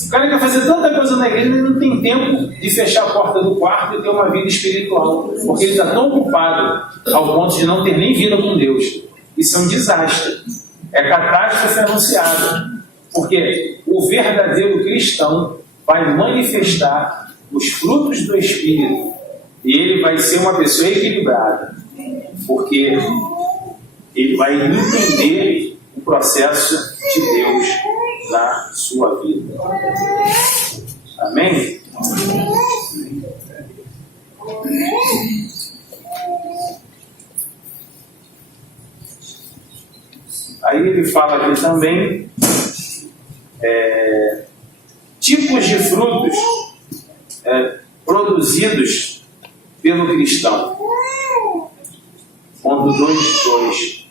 O cara quer fazer tanta coisa na igreja que não tem tempo de fechar a porta do quarto e ter uma vida espiritual. Porque ele está tão ocupado ao ponto de não ter nem vida com Deus. Isso é um desastre. É catástrofe anunciada. Porque o verdadeiro cristão vai manifestar os frutos do Espírito e ele vai ser uma pessoa equilibrada, porque ele vai entender o processo de Deus na sua vida. Amém? Aí ele fala aqui também tipos de frutos produzidos pelo cristão. Ponto 2.2.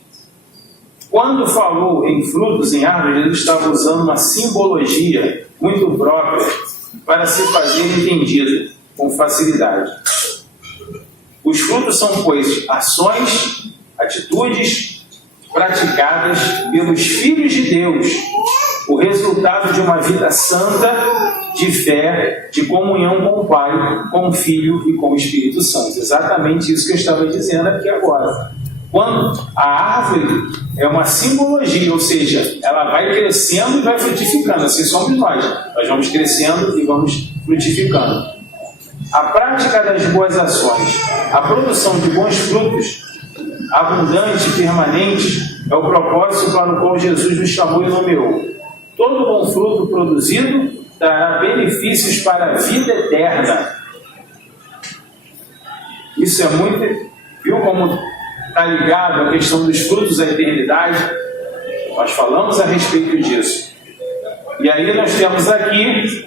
Quando falou em frutos em árvores, ele estava usando uma simbologia muito própria para se fazer entendido com facilidade. Os frutos são, pois, ações, atitudes praticadas pelos filhos de Deus, o resultado de uma vida santa, de fé, de comunhão com o Pai, com o Filho e com o Espírito Santo. Exatamente isso que eu estava dizendo aqui agora. Quando a árvore é uma simbologia, ou seja, ela vai crescendo e vai frutificando, assim somos nós. Nós vamos crescendo e vamos frutificando. A prática das boas ações, a produção de bons frutos, abundante e permanente, é o propósito para o qual Jesus nos chamou e nomeou. Todo bom fruto produzido trará benefícios para a vida eterna. Isso é muito... Viu como está ligado à questão dos frutos da eternidade? Nós falamos a respeito disso. E aí nós temos aqui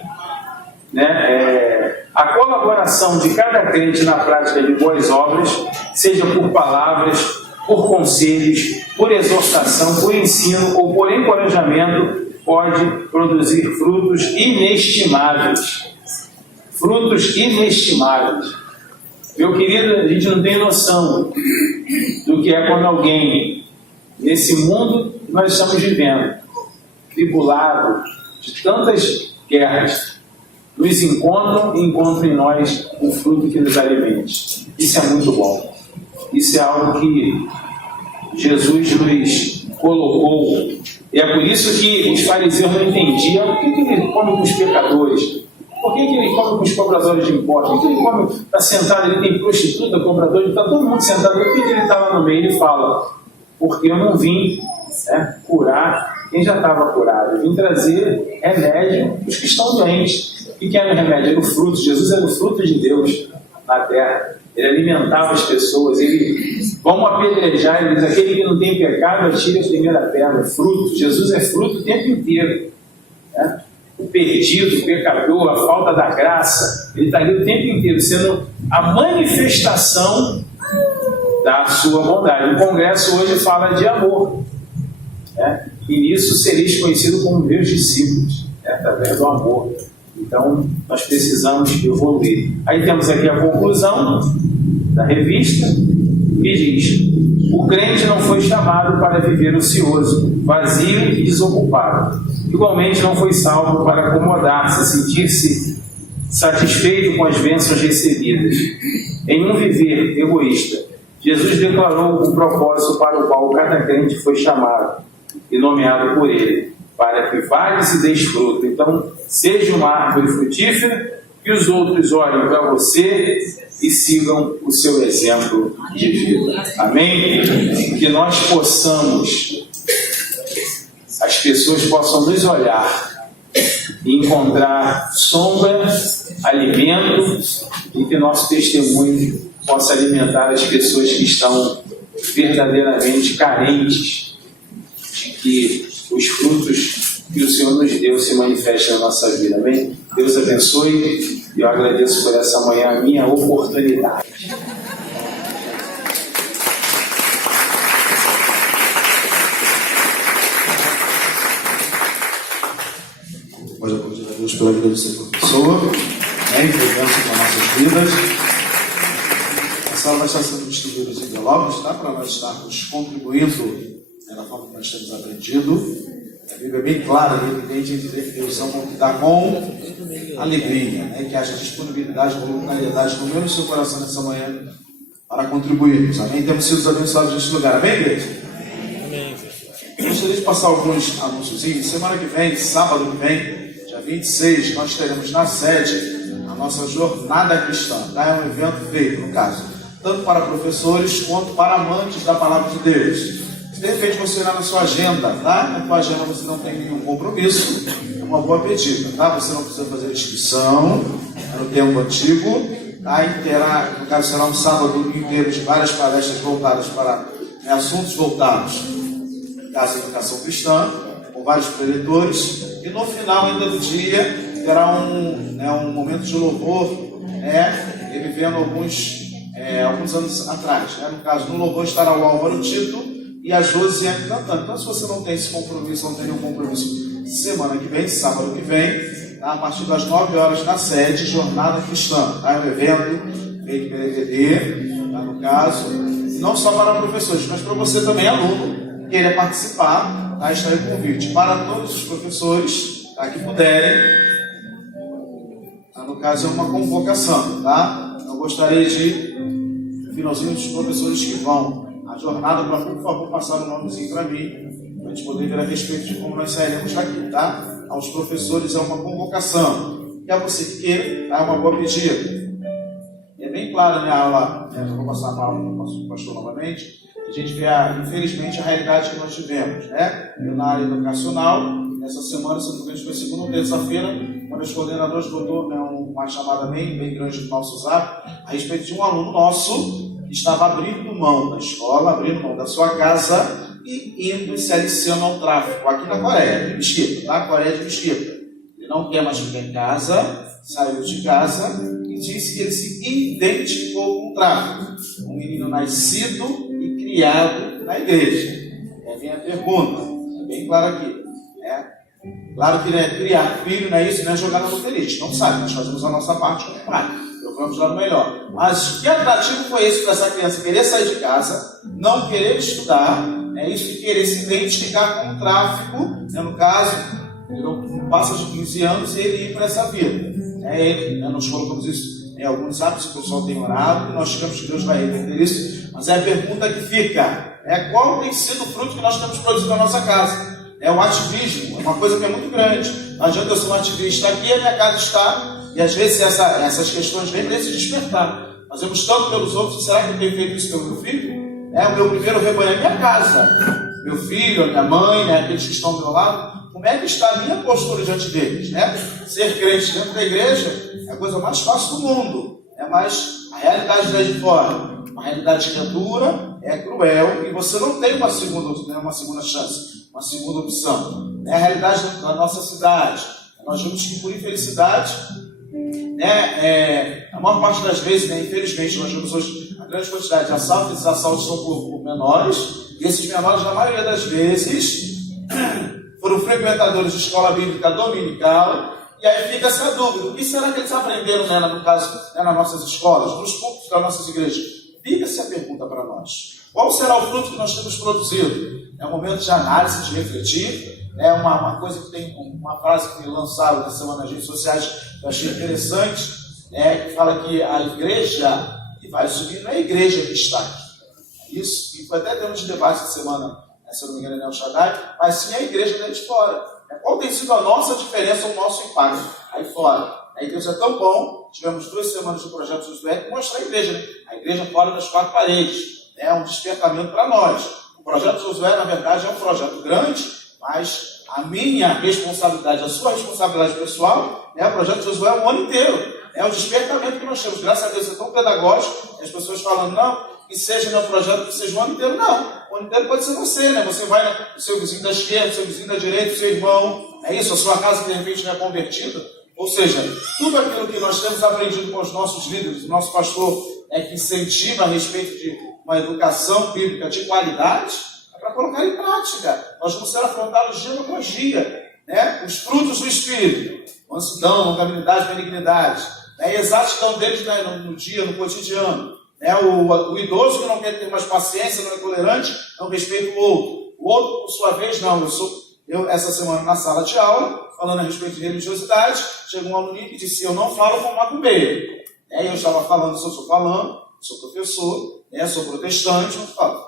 a colaboração de cada crente na prática de boas obras, seja por palavras, por conselhos, por exortação, por ensino ou por encorajamento, pode produzir frutos inestimáveis. Frutos inestimáveis. Meu querido, a gente não tem noção do que é quando alguém, nesse mundo que nós estamos vivendo, tribulado de tantas guerras, nos encontram e encontram em nós um fruto que nos alimente. Isso é muito bom. Isso é algo que Jesus nos colocou. E é por isso que os fariseus não entendiam por que ele come com os pecadores, por que ele come com os cobradores de impostos, por que ele come, está sentado, ele tem prostituta, cobrador, está todo mundo sentado, por que ele está lá no meio? Ele fala, porque eu não vim curar quem já estava curado, eu vim trazer remédio para os que estão doentes. O que era o remédio? Era o fruto. Jesus era o fruto de Deus na terra. Ele alimentava as pessoas. Vamos apedrejar, ele diz, aquele que não tem pecado, atire a primeira pedra. Fruto. Jesus é fruto o tempo inteiro. O perdido, o pecador, a falta da graça, ele está ali o tempo inteiro, sendo a manifestação da sua bondade. O congresso hoje fala de amor, né? E nisso sereis conhecidos como meus discípulos, né? Através do amor. Então, nós precisamos evoluir. Aí temos aqui a conclusão da revista, que diz: o crente não foi chamado para viver ocioso, vazio e desocupado. Igualmente não foi salvo para acomodar-se, sentir-se satisfeito com as bênçãos recebidas. Em um viver egoísta, Jesus declarou o propósito para o qual cada crente foi chamado e nomeado por ele, para que vales e deis fruto. Então, seja uma árvore frutífera, que os outros olhem para você e sigam o seu exemplo de vida. Amém? Que nós possamos, as pessoas possam nos olhar e encontrar sombra, alimento, e que nosso testemunho possa alimentar as pessoas que estão verdadeiramente carentes de que os frutos que o Senhor nos deu se manifestem na nossa vida. Amém? Deus abençoe, e eu agradeço por essa manhã a minha oportunidade. Pode aplaudir a Deus pela vida do seu professor, né? Que bênção para nossas vidas. A sala vai estar sendo distribuída os envelopes, tá? Para nós estarmos contribuindo, né, da forma que nós temos aprendido. A Bíblia é bem clara e evidente em dizer que Deus ama dar com alegria, né? Que haja disponibilidade e voluntariedade no meu e no seu coração nessa manhã para contribuirmos. Amém? Temos sido abençoados neste lugar. Amém, igreja? Amém. Gostaria de passar alguns anúncios. Semana que vem, sábado que vem, dia 26, nós teremos na sede a nossa jornada cristã. Tá? É um evento feito, no caso, tanto para professores quanto para amantes da palavra de Deus. Se de repente você olhar na sua agenda, tá? Na sua agenda você não tem nenhum compromisso, é uma boa pedida, tá? Você não precisa fazer inscrição, é no tempo antigo, tá? E terá, no caso, será um sábado inteiro de várias palestras voltadas para assuntos voltados, no caso, a educação cristã, com vários preletores, e no final ainda do dia terá um momento de louvor, né? Revivendo alguns anos atrás, né? No caso, no louvor estará o Álvaro Tito e a Josiane cantando. Então, se você não tem esse compromisso, não tem nenhum compromisso, semana que vem, sábado que vem, tá? A partir das 9 horas na sede, Jornada Cristã, tá? É um evento feito pela EVD, tá? No caso, não só para professores, mas para você também, aluno, queira participar, tá? Está aí o convite para todos os professores, tá? Que puderem, tá? No caso, é uma convocação, tá? Eu gostaria de, no finalzinho, dos professores que vão a jornada, para, por favor, passar o nomezinho para mim, para a gente poder ver a respeito de como nós sairemos daqui, tá? Aos professores é uma convocação, e a você que queira, tá? É uma boa pedida. E é bem claro, né, a aula, né, eu vou passar a palavra para o nosso pastor novamente, a gente vê, infelizmente, a realidade que nós tivemos, né? Eu, na área educacional, essa semana, se não me engano, foi segunda ou terça-feira, quando os coordenadores botou, né, uma chamada bem grande no nosso zap, a respeito de um aluno nosso que estava abrindo mão da escola, abrindo mão da sua casa e indo se aliciando ao tráfico, aqui na Coreia de Mesquita, tá? Coreia de Mesquita. Ele não quer mais ficar em casa, saiu de casa e disse que ele se identificou com o tráfico. Um menino nascido e criado na igreja. É a minha pergunta, é bem claro aqui. Né? Claro que, né, criar filho não é isso, não é jogar no loteria. A gente não sabe, nós fazemos a nossa parte como pai. Vamos dar o melhor. Mas que atrativo foi esse para essa criança querer sair de casa, não querer estudar, isso de querer se identificar com o tráfico, né, no caso, ele passa de 15 anos e ele ir para essa vida. Nós colocamos isso em alguns atos, o pessoal tem orado, e nós tivemos que Deus vai reverter isso, mas é a pergunta que fica, qual tem sido o fruto que nós temos produzido na nossa casa? É o ativismo, é uma coisa que é muito grande. Não adianta eu ser um ativista aqui, a minha casa está. E às vezes essas questões vêm para se despertar. Fazemos tanto pelos outros, será que eu tenho feito isso pelo meu filho? O meu primeiro rebanho é minha casa. Meu filho, a minha mãe, né, aqueles que estão do meu lado. Como é que está a minha postura diante deles? Né? Ser crente dentro da igreja é a coisa mais fácil do mundo. Mas a realidade lá de fora, a realidade que é dura, é cruel, e você não tem uma segunda chance, uma segunda opção. É a realidade da nossa cidade. Nós vemos que, por infelicidade, a maior parte das vezes, infelizmente, nós vemos hoje grande quantidade de assaltos. Esses assaltos são por menores, e esses menores, na maioria das vezes, foram frequentadores de escola bíblica dominical. E aí fica essa dúvida: o que será que eles aprenderam, né, no caso, né, nas nossas escolas, nos púlpitos das nossas igrejas? Fica-se a pergunta para nós: qual será o fruto que nós temos produzido? É um momento de análise, de refletir. É uma coisa que tem uma frase que lançaram na semana nas redes sociais que eu achei interessante, que fala que a igreja que vai subir não é a igreja que está aqui. Isso, e foi até tema de debate essa semana, se eu não me engano, é El Shaddai, mas sim a igreja daí de fora. Qual tem sido a nossa diferença, o nosso impacto aí fora? A igreja é tão bom, tivemos 2 semanas de projeto Josué que mostra a igreja, né? A igreja fora das 4 paredes. É um despertamento para nós. O projeto Josué, na verdade, é um projeto grande, mas a minha responsabilidade, a sua responsabilidade pessoal, o projeto Josué é o ano inteiro. É o despertamento que nós temos. Graças a Deus é tão pedagógico, as pessoas falam, não, que seja no projeto, que seja o ano inteiro. Não, o ano inteiro pode ser você, né? Você vai no seu vizinho da esquerda, o seu vizinho da direita, o seu irmão, é isso, a sua casa que de repente não é convertida. Ou seja, tudo aquilo que nós temos aprendido com os nossos líderes, o nosso pastor que incentiva a respeito de uma educação bíblica de qualidade, é para colocar em prática. Nós vamos ser afrontados dia após dia, né? Os frutos do Espírito: mansidão, longanimidade, benignidade, exatidão deles, né, no dia, no cotidiano. O idoso que não quer ter mais paciência, não é tolerante, não respeita o outro. O outro, por sua vez, não. Eu essa semana na sala de aula, falando a respeito de religiosidade, chegou um aluno que disse: eu não falo com macumbeiro. Eu estava falando, sou professor, sou protestante, não falo.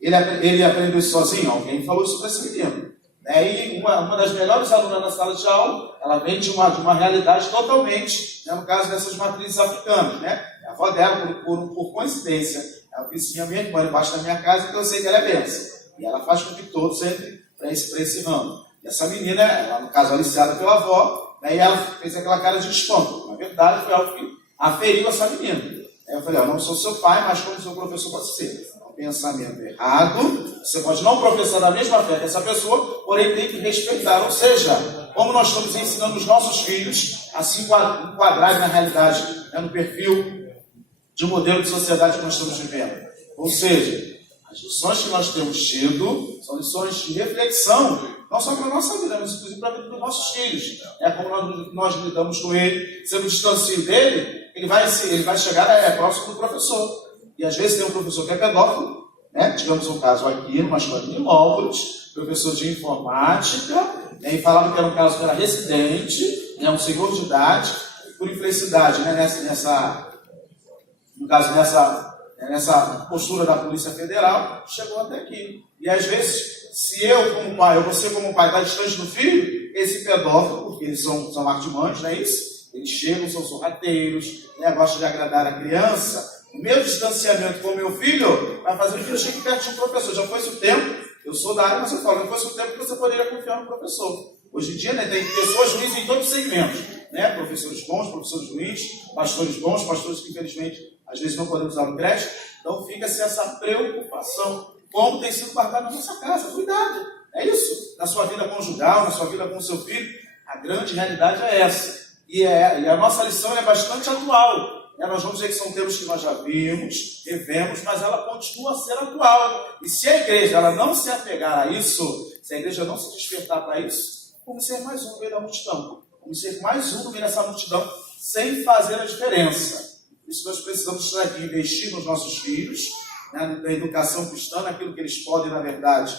Ele aprendeu isso sozinho? Alguém falou isso para esse menino. E uma das melhores alunas na sala de aula, ela vem de uma realidade totalmente, no caso dessas matrizes africanas, né? A avó dela, por coincidência, é uma vizinha minha que mora embaixo da minha casa, então eu sei que ela é benção. E ela faz com que todos entrem para esse ramo. E essa menina, ela, no caso, aliciada pela avó, e ela fez aquela cara de espanto. Na verdade, foi algo que aferiu essa menina. Eu falei: eu não sou seu pai, mas como seu professor pode ser. Pensamento errado, você pode não professar da mesma fé que essa pessoa, porém tem que respeitar. Ou seja, como nós estamos ensinando os nossos filhos a se enquadrarem na realidade, no perfil de modelo de sociedade que nós estamos vivendo. Ou seja, as lições que nós temos tido são lições de reflexão, não só para a nossa vida, mas inclusive para a vida dos nossos filhos. Como nós lidamos com ele, se eu me distancio dele, ele vai chegar próximo do professor. E às vezes tem um professor que é pedófilo, tivemos um caso aqui, numa escola de Lópolis, professor de informática, e falava que era um caso que era residente, um senhor de idade, e por infelicidade, nessa postura da Polícia Federal, chegou até aqui. E às vezes, se eu como pai, ou você como pai, está distante do filho, esse pedófilo, porque eles são artimantes, não é isso? Eles chegam, são sorrateiros, gostam de agradar a criança. O meu distanciamento com o meu filho vai fazer com que eu chegue perto de um professor. Já foi esse o tempo, eu sou da área, mas eu falo, não foi esse o tempo que você poderia confiar no professor. Hoje em dia, tem pessoas ruins em todos os segmentos, professores bons, professores ruins, pastores bons, pastores que infelizmente às vezes não podemos dar no crédito. Então fica-se essa preocupação. Como tem sido guardado na nossa casa? Cuidado, é isso. Na sua vida conjugal, na sua vida com o seu filho, a grande realidade é essa. E a nossa lição é bastante atual. Nós vamos ver que são termos que nós já vimos, revemos, mas ela continua a ser atual. E se a igreja ela não se apegar a isso, se a igreja não se despertar para isso, vamos ser mais um no meio da multidão. Vamos ser mais um no meio dessa multidão, sem fazer a diferença. Por isso nós precisamos estar aqui, investir nos nossos filhos, na educação cristã, naquilo que eles podem, na verdade,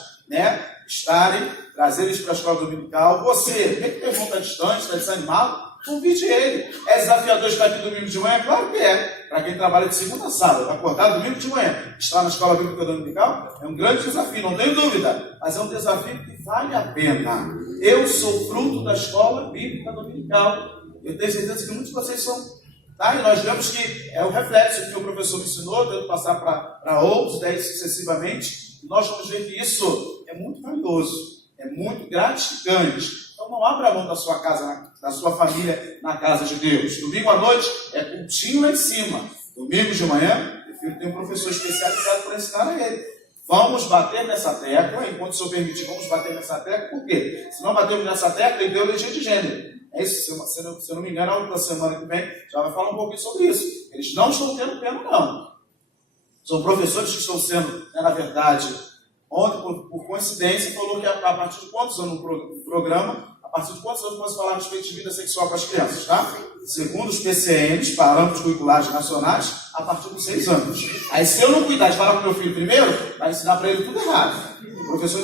estarem, trazer eles para a escola dominical. Você, quem tem vontade distante, está desanimado, convide ele. É desafiador estar aqui domingo de manhã? Claro que é. Para quem trabalha de segunda a sábado, acordar domingo de manhã, estar na escola bíblica dominical, é um grande desafio, não tenho dúvida. Mas é um desafio que vale a pena. Eu sou fruto da escola bíblica dominical. Eu tenho certeza que muitos de vocês são. E nós vemos que é o reflexo que o professor me ensinou, tendo passar para outros, daí sucessivamente. E nós vamos ver que isso é muito valioso, é muito gratificante. Então não abra mão da sua casa, da sua família na casa de Deus. Domingo à noite é cultinho lá em cima. Domingo de manhã, meu filho tem um professor especializado para ensinar a ele. Vamos bater nessa tecla, enquanto o Senhor permitir, vamos bater nessa tecla. Por quê? Se não batermos nessa tecla, ideologia de gênero. É isso, se eu não me engano, a outra semana que vem já vai falar um pouquinho sobre isso. Eles não estão tendo pena, não. São professores que estão sendo, na verdade, ontem, por coincidência, falou que a partir de quantos anos no programa, a partir de quantos anos pode falar a respeito de vida sexual com as crianças, tá? Segundo os PCNs, Parâmetros Curriculares Nacionais, a partir dos 6 anos. Aí, se eu não cuidar de falar com meu filho primeiro, vai ensinar para ele tudo errado. O professor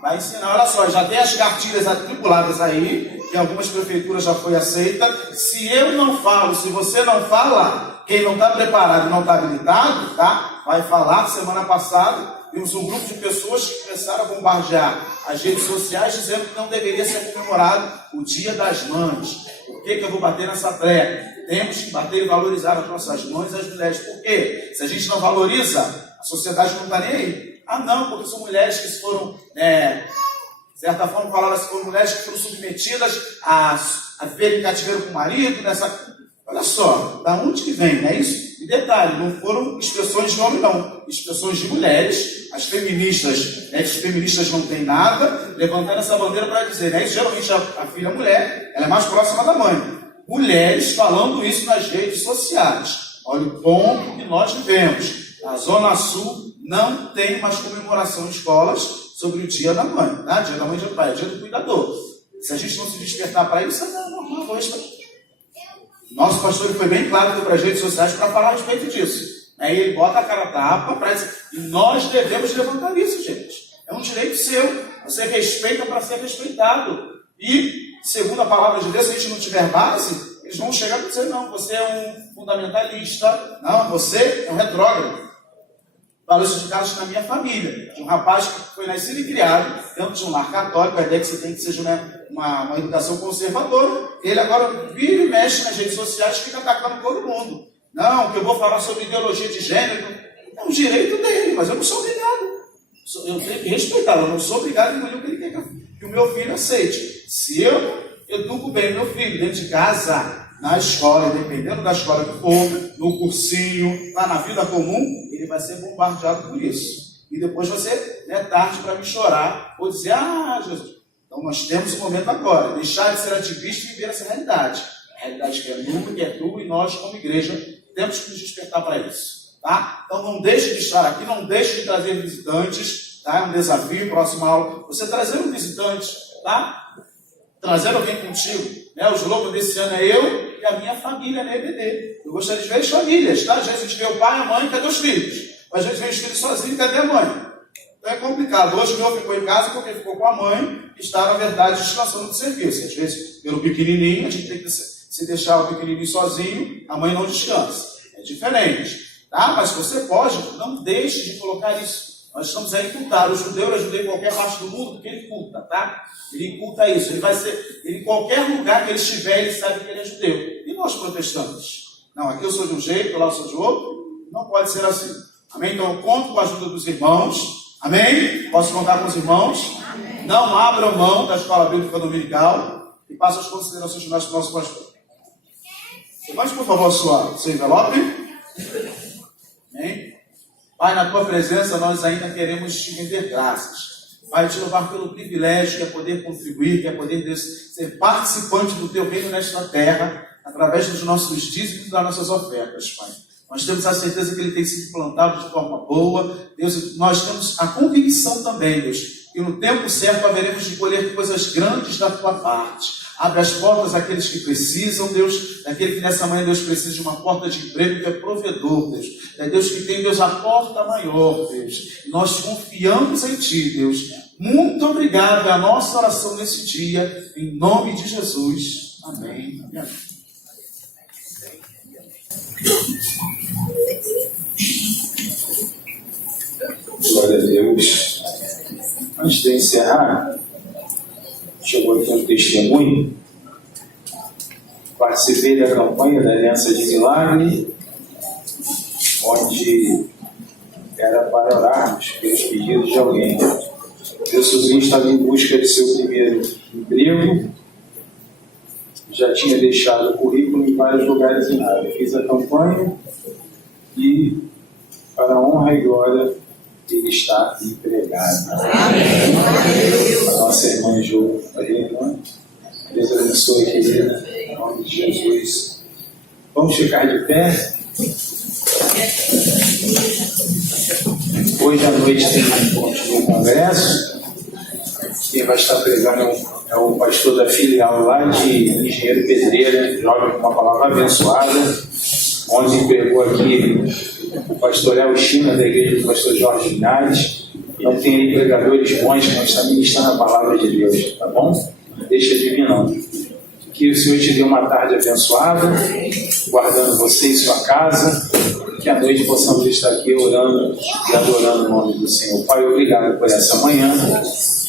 vai ensinar, olha só, já tem as cartilhas atribuladas aí, que algumas prefeituras já foi aceita. Se eu não falo, se você não fala, quem não está preparado e não está habilitado, tá? Vai falar. Semana passada, vimos um grupo de pessoas que começaram a bombardear as redes sociais dizendo que não deveria ser comemorado o Dia das Mães. Por que eu vou bater nessa tecla? Temos que bater e valorizar as nossas mães e as mulheres. Por quê? Se a gente não valoriza, a sociedade não está nem aí. Ah, não, porque são mulheres que foram, de certa forma, falaram assim, foram mulheres que foram submetidas a verem cativeiro com o marido, Olha só, da onde que vem, não é isso? E detalhe, não foram expressões de homem, não. Expressões de mulheres, as feministas não têm nada, levantando essa bandeira para dizer, né? Geralmente a filha mulher, ela é mais próxima da mãe. Mulheres falando isso nas redes sociais. Olha o ponto que nós vivemos. A Zona Sul não tem mais comemoração em escolas sobre o Dia da Mãe, tá? Dia da Mãe e Dia do Pai, Dia do Cuidador. Se a gente não se despertar para isso, não vou estar. Nosso pastor foi bem claro para as redes sociais para falar a respeito disso. Aí ele bota a cara a tapa para dizer, e nós devemos levantar isso, gente. É um direito seu. Você respeita para ser respeitado. E, segundo a palavra de Deus, se a gente não tiver base, eles vão chegar e dizer, não, você é um fundamentalista, não, você é um retrógrado. Falo isso de casos na minha família. De um rapaz que foi nascido e criado dentro de um lar católico, a ideia é que você tem que seja uma educação conservadora. Ele agora vira e mexe nas redes sociais e fica atacando todo mundo. Não, que eu vou falar sobre ideologia de gênero. É um direito dele, mas eu não sou obrigado. Eu tenho que respeitá-lo. Eu não sou obrigado a engolir o que ele quer que o meu filho aceite. Se eu educo bem meu filho dentro de casa, na escola, dependendo da escola que for, no cursinho, lá na vida comum, ele vai ser bombardeado por isso. E depois vai ser tarde para me chorar ou dizer, Jesus. Então nós temos um momento agora, deixar de ser ativista e viver essa realidade. A realidade que é nua, que é tua, e nós, como igreja, temos que nos despertar para isso. Tá? Então não deixe de estar aqui, não deixe de trazer visitantes, tá? É um desafio, próxima aula. Você trazer um visitante, tá? Trazer alguém contigo. O slogan desse ano é eu e a minha família na EBD. Eu gostaria de ver as famílias, tá? Às vezes a gente vê o pai e a mãe, cadê os filhos? Às vezes vê os filhos sozinhos, cadê a mãe? Então é complicado. Hoje o meu ficou em casa porque ficou com a mãe e está, na verdade, descansando do serviço. Às vezes, pelo pequenininho, a gente tem que se deixar o pequenininho sozinho, a mãe não descansa. É diferente. Tá? Mas você pode, não deixe de colocar isso. Nós estamos aí cultar. O judeu é judeu em qualquer parte do mundo, porque ele culta, tá? Ele culta isso. Ele vai ser, em qualquer lugar que ele estiver, ele sabe que ele é judeu. E nós protestantes? Não, aqui eu sou de um jeito, lá eu sou de outro. Não pode ser assim. Amém? Então eu conto com a ajuda dos irmãos. Amém? Posso contar com os irmãos? Amém. Não abram mão da escola bíblica dominical. E passo as considerações do nosso pastor. Levante, por favor, seu envelope. Amém? Pai, na tua presença nós ainda queremos te render graças. Pai, te louvar pelo privilégio que é poder contribuir, que é poder ser participante do teu reino nesta terra, através dos nossos dízimos e das nossas ofertas, Pai. Nós temos a certeza que ele tem sido plantado de forma boa. Deus, nós temos a convicção também, Deus, que no tempo certo haveremos de colher coisas grandes da tua parte. Abre as portas àqueles que precisam, Deus, daquele que nessa manhã, Deus, precisa de uma porta de emprego, que é provedor, Deus. É Deus que tem, Deus, a porta maior, Deus. Nós confiamos em Ti, Deus. Muito obrigado, é a nossa oração nesse dia, em nome de Jesus. Amém. Amém. Glória a Deus. Antes de encerrar, chegou aqui um testemunho. Participei da campanha da Aliança de Milagre, onde era para orarmos pelos pedidos de alguém. Meu sobrinho estava em busca de seu primeiro emprego, já tinha deixado o currículo em vários lugares em área. Fiz a campanha e, para a honra e glória, ele está empregado. A nossa irmã Jo, Deus abençoe, querida, em nome de Jesus. Vamos ficar de pé. Hoje à noite tem um congresso. Quem vai estar pregando é o pastor da filial lá de Engenheiro Pedreira, jovem com uma palavra abençoada. Ontem pregou aqui o pastor Léo China, da igreja do pastor Jorge Linares. Então tem aí pregadores bons que vão estar ministrando a palavra de Deus, tá bom? Deixa de vir não. Que o Senhor te dê uma tarde abençoada, guardando você e sua casa, que à noite possamos estar aqui orando e adorando o nome do Senhor. Pai, obrigado por essa manhã,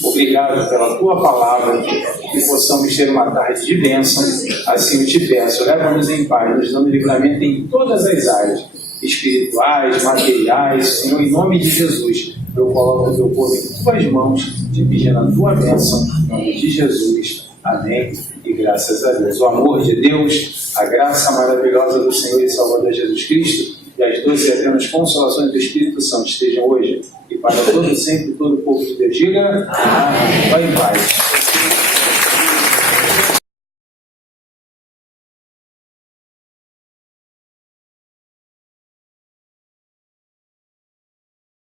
obrigado pela tua palavra, que possamos ter uma tarde de bênção. Assim eu te peço, leva-nos em paz, nos dando livramento em todas as áreas, espirituais, materiais. Senhor, em nome de Jesus, eu coloco o teu povo em tuas mãos, te pedindo a tua bênção, em nome de Jesus. Amém. E graças a Deus. O amor de Deus, a graça maravilhosa do Senhor e Salvador Jesus Cristo e as doces e eternas consolações do Espírito Santo estejam hoje e para todo sempre todo o povo de Deus. Diga, amém. Vai em paz.